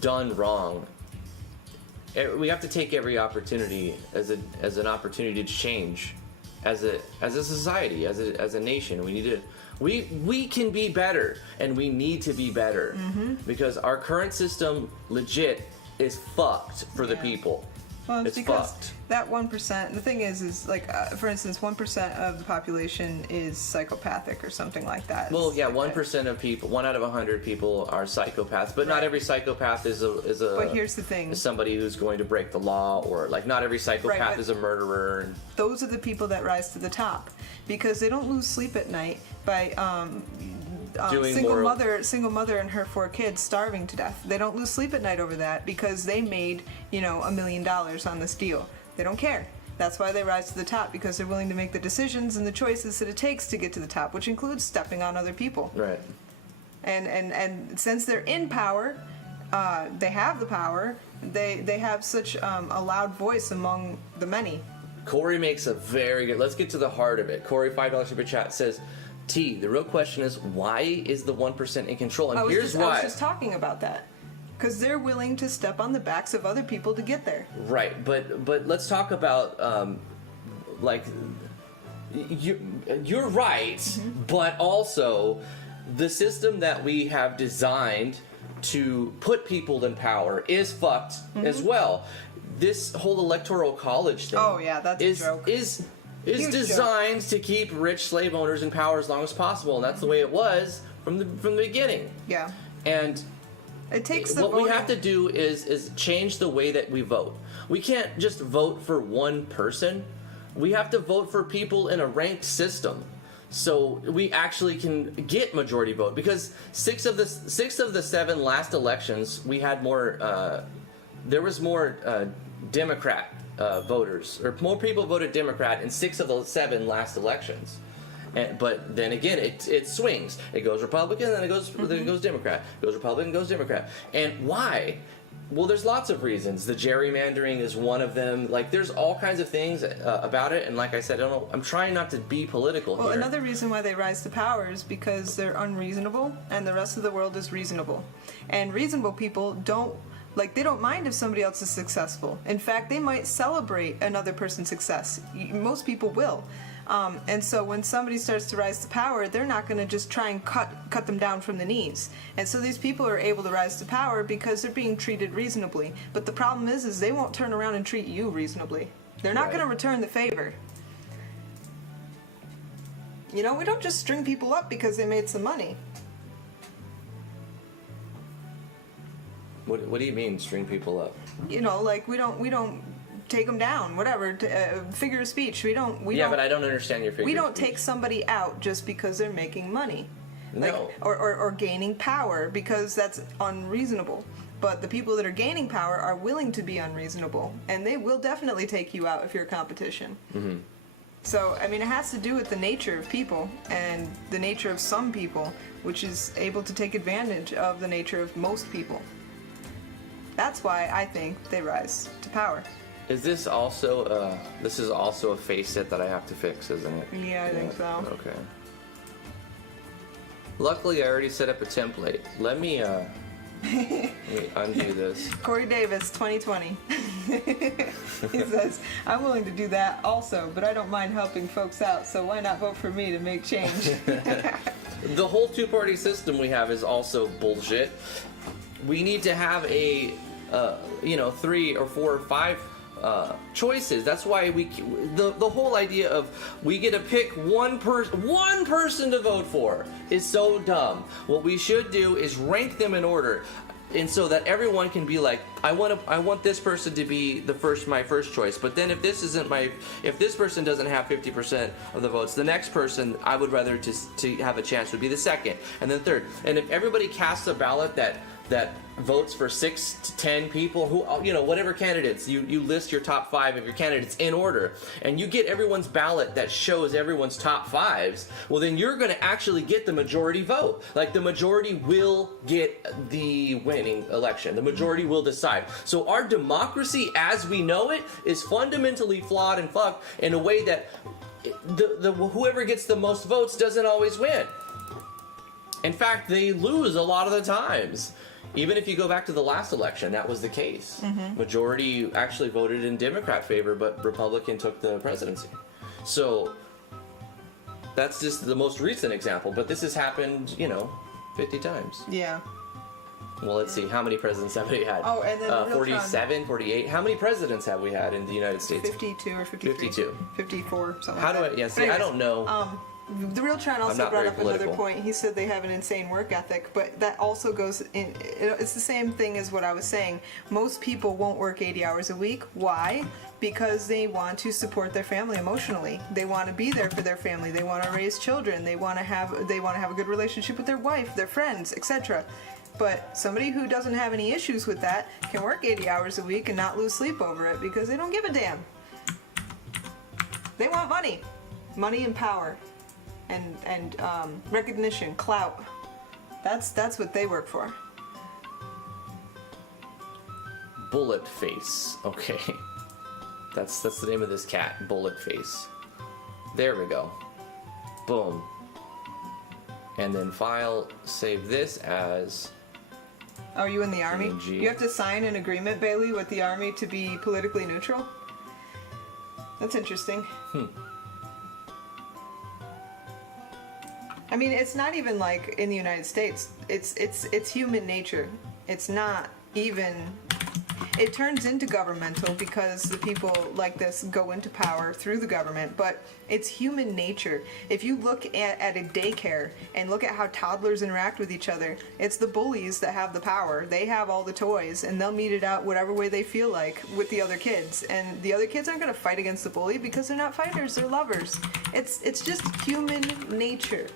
done wrong, we have to take every opportunity as an opportunity to change, as a society, as a nation. We can be better, and we need to be better, because our current system legit is fucked for the people. Well, it's because fucked. That 1%, the thing is for instance, 1% of the population is psychopathic or something like that. Well, yeah, 1% of people, 1 out of 100 people are psychopaths, but not every psychopath is a. But here's the thing: is somebody who's going to break the law, or not every psychopath is a murderer. Those are the people that rise to the top because they don't lose sleep at night by Doing single mother and her 4 kids starving to death. They don't lose sleep at night over that because they made, $1 million on this deal. They don't care. That's why they rise to the top, because they're willing to make the decisions and the choices that it takes to get to the top, which includes stepping on other people. Right. And since they're in power, they have the power. They have such a loud voice among the many. Corey makes a very good. Let's get to the heart of it. Corey, $5 super chat says, "T, the real question is, why is the 1% in control?" And here's why. I was just talking about that. Because they're willing to step on the backs of other people to get there. Right, but let's talk about you're right, but also the system that we have designed to put people in power is fucked as well. This whole electoral college thing. Oh yeah, that's a joke. Is designed to keep rich slave owners in power as long as possible, and that's the way it was from the beginning. Yeah. And it takes the what voting. we have to do is change the way that we vote. We can't just vote for one person. We have to vote for people in a ranked system, so we actually can get majority vote. Because 6 of the 7 last elections, we had more. There was more Democrat voters, or more people voted Democrat in 6 of the 7 last elections. But then again, it swings. It goes Republican, then it goes Democrat. It goes Republican, goes Democrat. And why? Well, there's lots of reasons. The gerrymandering is one of them. Like, there's all kinds of things about it. And like I said, I'm trying not to be political here. Well, another reason why they rise to power is because they're unreasonable, and the rest of the world is reasonable. And reasonable people don't mind if somebody else is successful. In fact, they might celebrate another person's success. Most people will. And so when somebody starts to rise to power, they're not going to just try and cut them down from the knees. And so these people are able to rise to power because they're being treated reasonably. But the problem is they won't turn around and treat you reasonably. They're not going to return the favor. We don't just string people up because they made some money. What do you mean, string people up? We don't take them down, whatever. Figure of speech. We don't. But I don't understand your figure. We don't take somebody out just because they're making money, no, or gaining power, because that's unreasonable. But the people that are gaining power are willing to be unreasonable, and they will definitely take you out if you're competition. Mm-hmm. So, it has to do with the nature of people and the nature of some people, which is able to take advantage of the nature of most people. That's why I think they rise to power. Is this also a facet that I have to fix, isn't it? Yeah, I think so. Okay. Luckily, I already set up a template. Let me undo this. Corey Davis, 2020. He says, "I'm willing to do that also, but I don't mind helping folks out, so why not vote for me to make change?" The whole 2-party system we have is also bullshit. We need to have a 3 or 4 or 5 choices. That's why the whole idea of we get to pick one person to vote for is so dumb. What we should do is rank them in order, and so that everyone can be like, I want this person to be my first choice. But then if this person doesn't have 50% of the votes, the next person I would rather to have a chance would be the second, and then third. And if everybody casts a ballot that votes for 6 to 10 people, who, whatever candidates, you list your top 5 of your candidates in order, and you get everyone's ballot that shows everyone's top 5s, well, then you're going to actually get the majority vote. Like, the majority will get the winning election. The majority will decide. So our democracy as we know it is fundamentally flawed and fucked in a way that whoever gets the most votes doesn't always win. In fact, they lose a lot of the times. Even if you go back to the last election, that was the case. Mm-hmm. Majority actually voted in Democrat favor, but Republican took the presidency. So that's just the most recent example. But this has happened, 50 times. Yeah. Well, let's see. How many presidents have we had? Oh, and then 47, 48. How many presidents have we had in the United States? 52 or 53. 52. 54, something How like do that. I... Yeah, see, I don't know. The real Tron also not brought very up another political. point. He said they have an insane work ethic, but that also goes in. It's the same thing as what I was saying. Most people won't work 80 hours a week. Why? Because they want to support their family emotionally. They want to be there for their family. They want to raise children. They want to have a good relationship with their wife, their friends, etc. But somebody who doesn't have any issues with that can work 80 hours a week and not lose sleep over it because they don't give a damn. They want money and power. And recognition, clout. That's what they work for. Bullet Face. Okay. That's the name of this cat, Bullet Face. There we go. Boom. And then file, save this as... Oh, you in the army? PNG. You have to sign an agreement, Bailey, with the army to be politically neutral? That's interesting. I mean, it's not even like in the United States. It's human nature. It's not even... It turns into governmental because the people like this go into power through the government, but it's human nature. If you look at a daycare and look at how toddlers interact with each other, it's the bullies that have the power. They have all the toys, and they'll meet it out whatever way they feel like with the other kids. And the other kids aren't going to fight against the bully because they're not fighters, they're lovers. It's just human nature.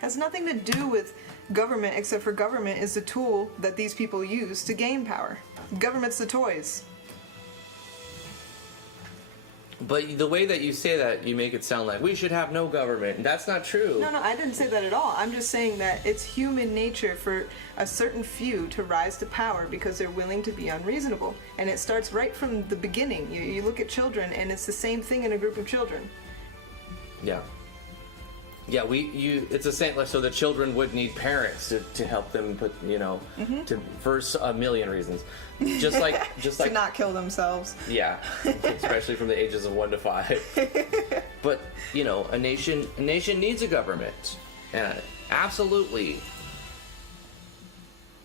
Has nothing to do with government, except for government is the tool that these people use to gain power. Government's the toys. But the way that you say that, you make it sound like we should have no government. That's not true. No, I didn't say that at all. I'm just saying that it's human nature for a certain few to rise to power because they're willing to be unreasonable. And it starts right from the beginning. You look at children, and it's the same thing in a group of children. Yeah. Yeah, it's the same. So the children would need parents to help them put, for a million reasons. Just like to not kill themselves. Yeah, especially from the ages of 1 to 5. But a nation needs a government, absolutely.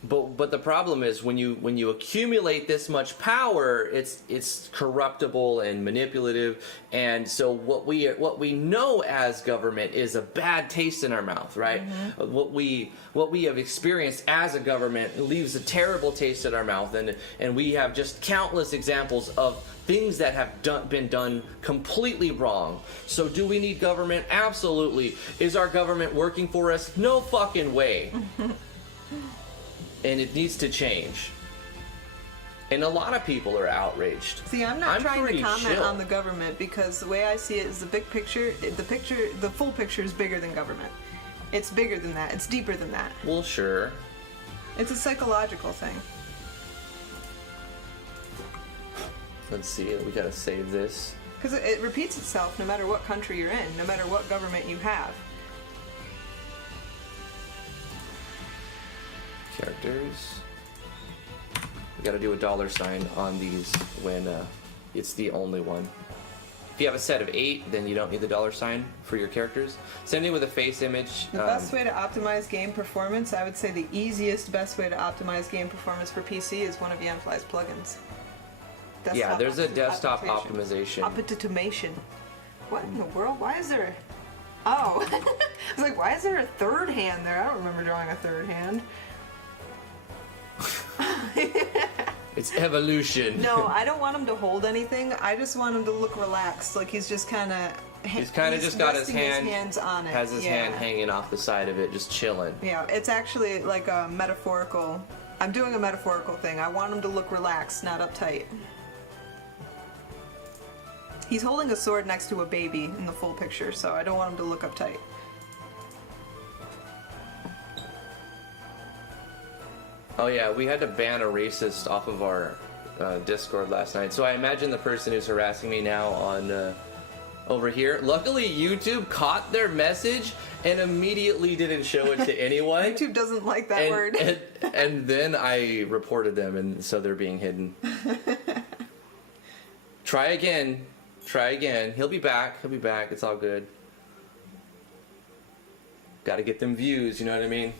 But the problem is when you accumulate this much power, it's corruptible and manipulative, and so what we know as government is a bad taste in our mouth, right? Mm-hmm. What we have experienced as a government leaves a terrible taste in our mouth, and we have just countless examples of things that have been done completely wrong. So do we need government? Absolutely. Is our government working for us? No fucking way. And it needs to change. And a lot of people are outraged. See, I'm not trying to comment chill on the government because the way I see it is the big picture, the full picture is bigger than government. It's bigger than that. It's deeper than that. Well, sure. It's a psychological thing. Let's see. We gotta save this. Because it repeats itself no matter what country you're in, no matter what government you have. Characters. We gotta do a $sign on these when it's the only one. If you have a set of 8, then you don't need the $sign for your characters. Same thing with a face image. The best way to optimize game performance, I would say the easiest, best way to optimize game performance for PC is one of Yanfly's plugins. Yeah, there's a desktop optimization. Optimization. What in the world? Why is there... Oh. I was like, why is there a third hand there? I don't remember drawing a third hand. It's evolution. No, I don't want him to hold anything. I just want him to look relaxed, like he's just kind of. He's kind of just got his hands on it. Has his hand hanging off the side of it, just chilling. Yeah, it's actually like a metaphorical. I'm doing a metaphorical thing. I want him to look relaxed, not uptight. He's holding a sword next to a baby in the full picture, so I don't want him to look uptight. Oh yeah, we had to ban a racist off of our Discord last night. So I imagine the person who's harassing me now on over here. Luckily, YouTube caught their message and immediately didn't show it to anyone. YouTube doesn't like that word. And then I reported them, and so they're being hidden. Try again. Try again. He'll be back. He'll be back. It's all good. Got to get them views, you know what I mean?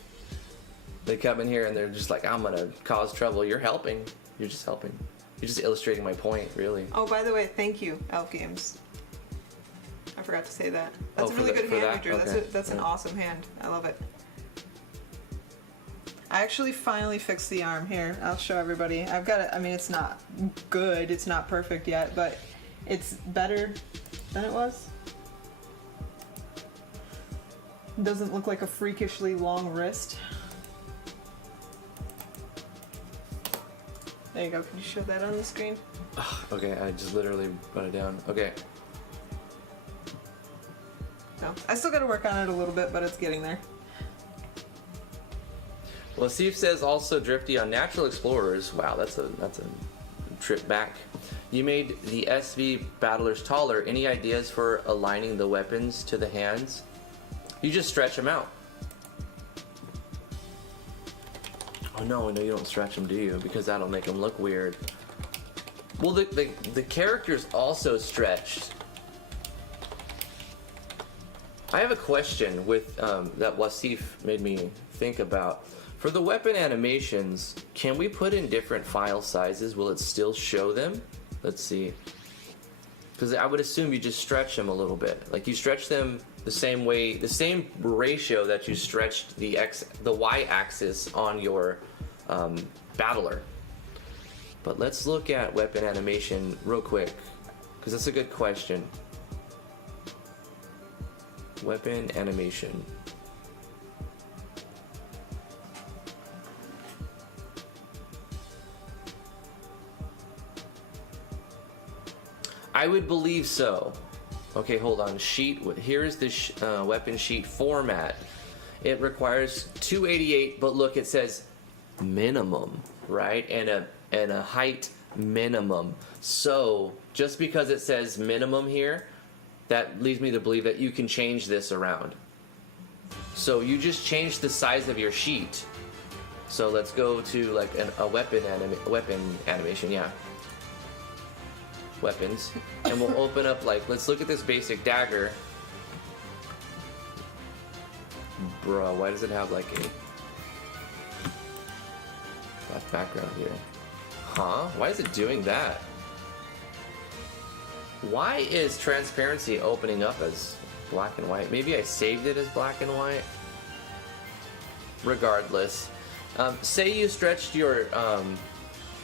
They come in here and they're just like, I'm gonna cause trouble. You're helping. You're just helping. You're just illustrating my point, really. Oh, by the way, thank you, Elf Games. I I forgot to say that. That's Oh, a really good hand, that? Victor. Okay. That's an awesome hand. I love it. I actually finally fixed the arm here. I'll show everybody. I've got it. I mean, it's not good. It's not perfect yet, but it's better than it was. It doesn't look like a freakishly long wrist. There you go. Can you show that on the screen? Okay, I just literally put it down. Okay. No, I still got to work on it a little bit, but it's getting there. Well, Steve says also Drifty on Natural Explorers. Wow, that's a trip back. You made the SV battlers taller. Any ideas for aligning the weapons to the hands? You just stretch them out. Oh no, you don't stretch them, do you? Because that'll make them look weird. Well, the character's also stretched. I have a question with that Wasif made me think about. For the weapon animations, can we put in different file sizes? Will it still show them? Let's see. Because I would assume you just stretch them a little bit. Like you stretch them the same way, the same ratio that you stretched the y-axis on your battler. But let's look at weapon animation real quick, because that's a good question. Weapon animation. I would believe so. Okay, hold on. Sheet. Here's the weapon sheet format. It requires 288, but look, it says minimum, right? And a height minimum. So just because it says minimum here, that leads me to believe that you can change this around. So you just change the size of your sheet. So let's go to like a weapon animation, yeah. Weapons, and we'll open up like, let's look at this basic dagger. Bruh, why does it have like a black background here? Huh? Why is it doing that? Why is transparency opening up as black and white? Maybe I saved it as black and white. Regardless, say you stretched your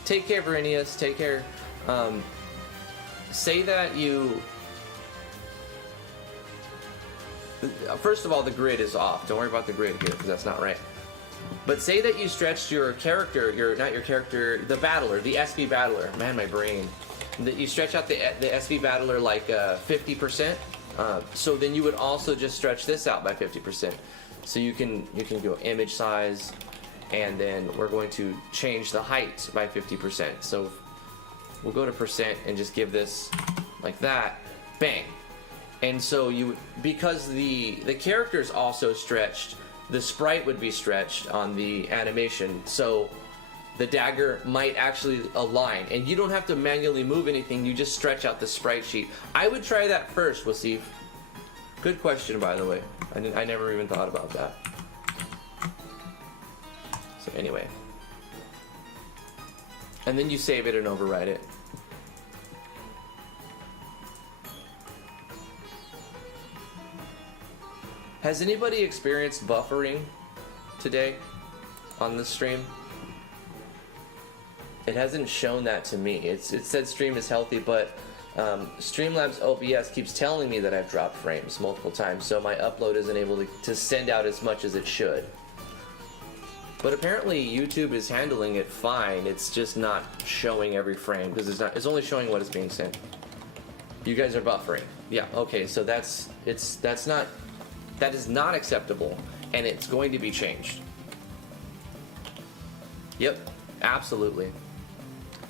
take care, Verenius, take care. Say that you... First of all, the grid is off. Don't worry about the grid here, because that's not right. But say that you stretched your character, the battler, the SV battler. Man, my brain. That you stretch out the SV battler like 50%. So then you would also just stretch this out by 50%. So you can go image size, and then we're going to change the height by 50%. So we'll go to percent and just give this like that, bang. And so because the character's also stretched, the sprite would be stretched on the animation, so the dagger might actually align, and you don't have to manually move anything, you just stretch out the sprite sheet. I would try that first, Wasif. Good question, by the way. I never even thought about that. So anyway. And then you save it and overwrite it. Has anybody experienced buffering today on the stream? It hasn't shown that to me. It said stream is healthy, but Streamlabs OBS keeps telling me that I've dropped frames multiple times, so my upload isn't able to send out as much as it should. But apparently YouTube is handling it fine. It's just not showing every frame because it's only showing what is being sent. You guys are buffering. Yeah, okay, so that is not acceptable, and it's going to be changed. Yep, absolutely.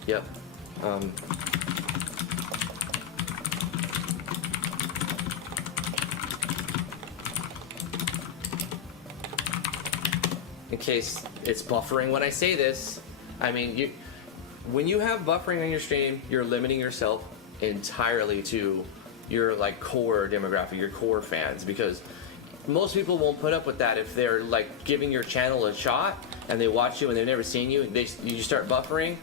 Yep. In case it's buffering when I say this, I mean, when you have buffering on your stream, you're limiting yourself entirely to your like core demographic, your core fans, because most people won't put up with that if they're like giving your channel a shot and they watch you and they've never seen you. You start buffering,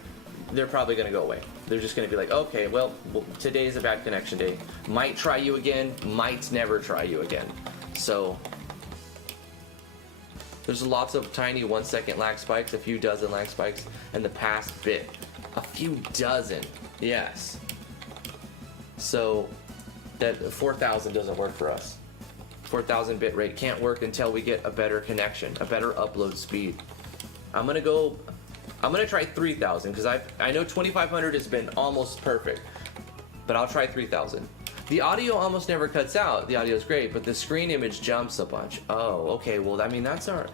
they're probably going to go away. They're just going to be like, okay, well, today's a bad connection day. Might try you again, might never try you again. So there's lots of tiny 1 second lag spikes, a few dozen lag spikes in the past bit. A few dozen, yes. So that 4,000 doesn't work for us. 4,000 bit rate can't work until we get a better connection, a better upload speed. I'm gonna try 3,000 because I know 2,500 has been almost perfect, but I'll try 3,000. The audio almost never cuts out. The audio is great, but the screen image jumps a bunch. Oh, okay. Well, I mean that's a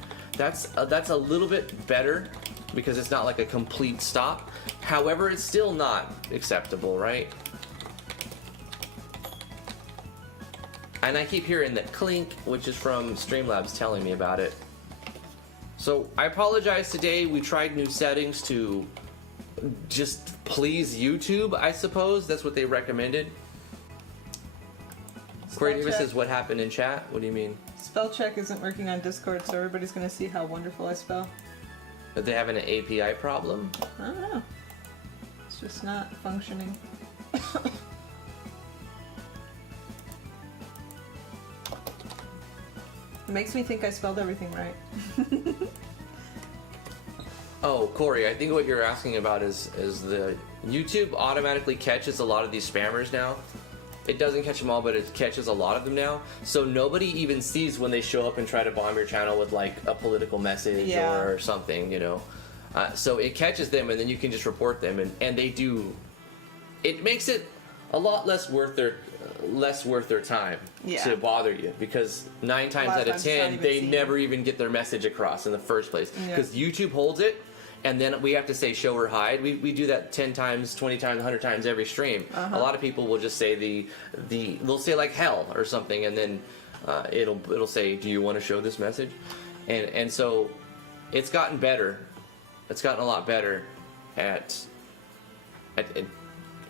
little bit better because it's not like a complete stop. However, it's still not acceptable, right? And I keep hearing that clink, which is from Streamlabs telling me about it. So I apologize today. We tried new settings to just please YouTube, I suppose. That's what they recommended. Corey Davis says, what happened in chat? What do you mean? Spell check isn't working on Discord, so everybody's going to see how wonderful I spell. Are they having an API problem? I don't know. It's just not functioning. It makes me think I spelled everything right. Oh, Corey, I think what you're asking about is the YouTube automatically catches a lot of these spammers now. It doesn't catch them all, but it catches a lot of them now. So nobody even sees when they show up and try to bomb your channel with like a political message or something, you know. So it catches them, and then you can just report them, and they do. It makes it a lot less worth their time to bother you, because 9 times out of 10 they never even get their message across in the first place, because YouTube holds it. And then we have to say show or hide. We do that 10 times, 20 times, 100 times every stream. A lot of people will just say they'll say like hell or something, and then it'll say, do you want to show this message? And so it's gotten better. It's gotten a lot better at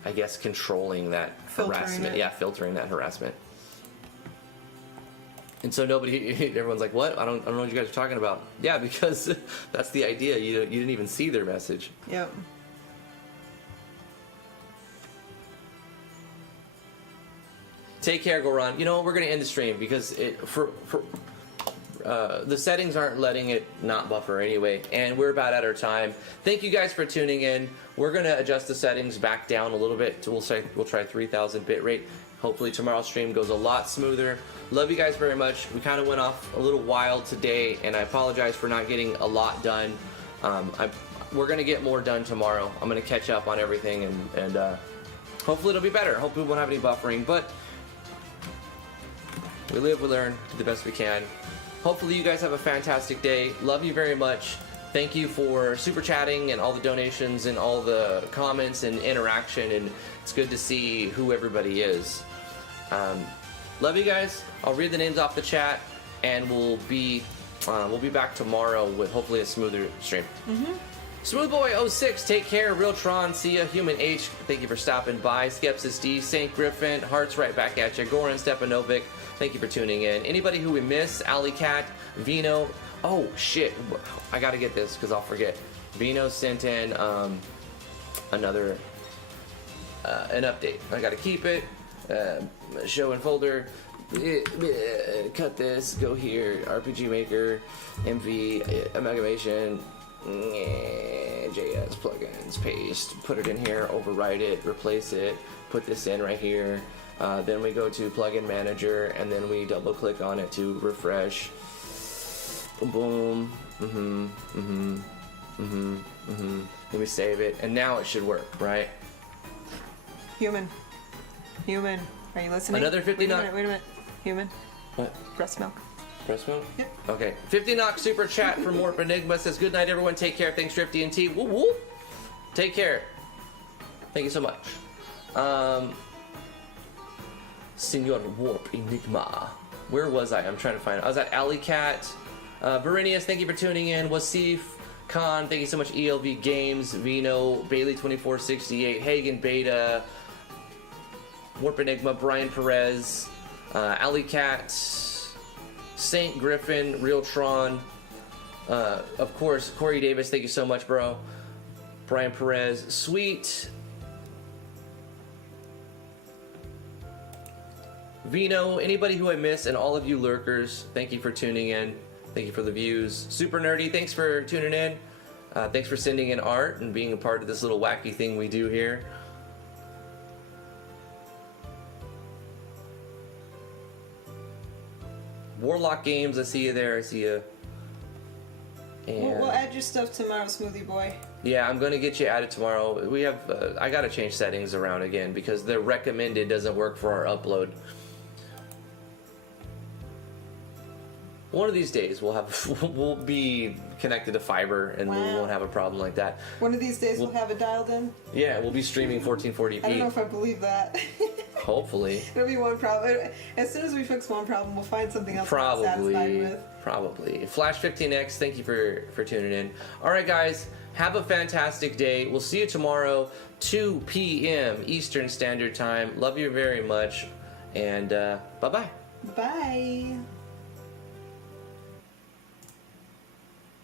I guess controlling that harassment. Yeah, filtering that harassment. And so everyone's like, what? I don't know what you guys are talking about. Yeah, because that's the idea. You didn't even see their message. Yep. Take care, Goran. You know what? We're going to end the stream because the settings aren't letting it not buffer anyway, and we're about at our time. Thank you guys for tuning in. We're going to adjust the settings back down a little bit. We'll try 3,000 bit rate. Hopefully tomorrow's stream goes a lot smoother. Love you guys very much. We kind of went off a little wild today, and I apologize for not getting a lot done. We're going to get more done tomorrow. I'm going to catch up on everything, and hopefully it'll be better. Hopefully we won't have any buffering, but we live, we learn, do the best we can. Hopefully you guys have a fantastic day. Love you very much. Thank you for super chatting and all the donations and all the comments and interaction, and it's good to see who everybody is. Love you guys. I'll read the names off the chat, and we'll be back tomorrow with hopefully a smoother stream. Smoothboy06, take care. Realtron, see ya. Human H, thank you for stopping by. Skepsis D, Saint Griffin, Hearts right back at you. Goran Stepanovic, thank you for tuning in. Anybody who we miss, Alley Cat, Vino. Oh shit, I gotta get this because I'll forget. Vino sent in another an update. I gotta keep it. Show and folder. Cut this. Go here. RPG Maker. MV. Amalgamation. JS plugins. Paste. Put it in here. Overwrite it. Replace it. Put this in right here. Then we go to Plugin Manager, and then we double click on it to refresh. Boom. Then we save it, and now it should work, right? Human. Are you listening? Another 50 knock. Wait a minute. Human. What? Breast milk. Breast milk? Yep. Okay. 50 knock super chat from Warp Enigma says, good night, everyone. Take care. Thanks, Drifty and T. Woo woo. Take care. Thank you so much. Senor Warp Enigma. Where was I? I'm trying to find it. I was at Alley Cat. Verenius, thank you for tuning in. Wasif Khan, thank you so much. ELV Games, Vino, Bailey 2468, Hagen Beta, Warp Enigma, Brian Perez, Alley Cat, Saint Griffin, Realtron, of course, Corey Davis, thank you so much, bro. Brian Perez, sweet. Vino, anybody who I miss, and all of you lurkers, thank you for tuning in. Thank you for the views. Super Nerdy, thanks for tuning in. Thanks for sending in art and being a part of this little wacky thing we do here. Warlock Games, I see you there. I see you. And We'll add your stuff tomorrow, Smoothie Boy. yeah, I'm gonna get you added tomorrow. We have I gotta change settings around again because the recommended doesn't work for our upload. One of these days we'll be connected to fiber and we Wow. won't have a problem like that. One of these days we'll have it dialed in. Yeah, we'll be streaming 1440p. I don't know if I believe that. Hopefully. It'll be one problem. As soon as we fix one problem, we'll find something else we're satisfied with. Probably. Flash 15X, thank you for tuning in. All right, guys, have a fantastic day. We'll see you tomorrow, 2 p.m. Eastern Standard Time. Love you very much, and bye-bye. Bye.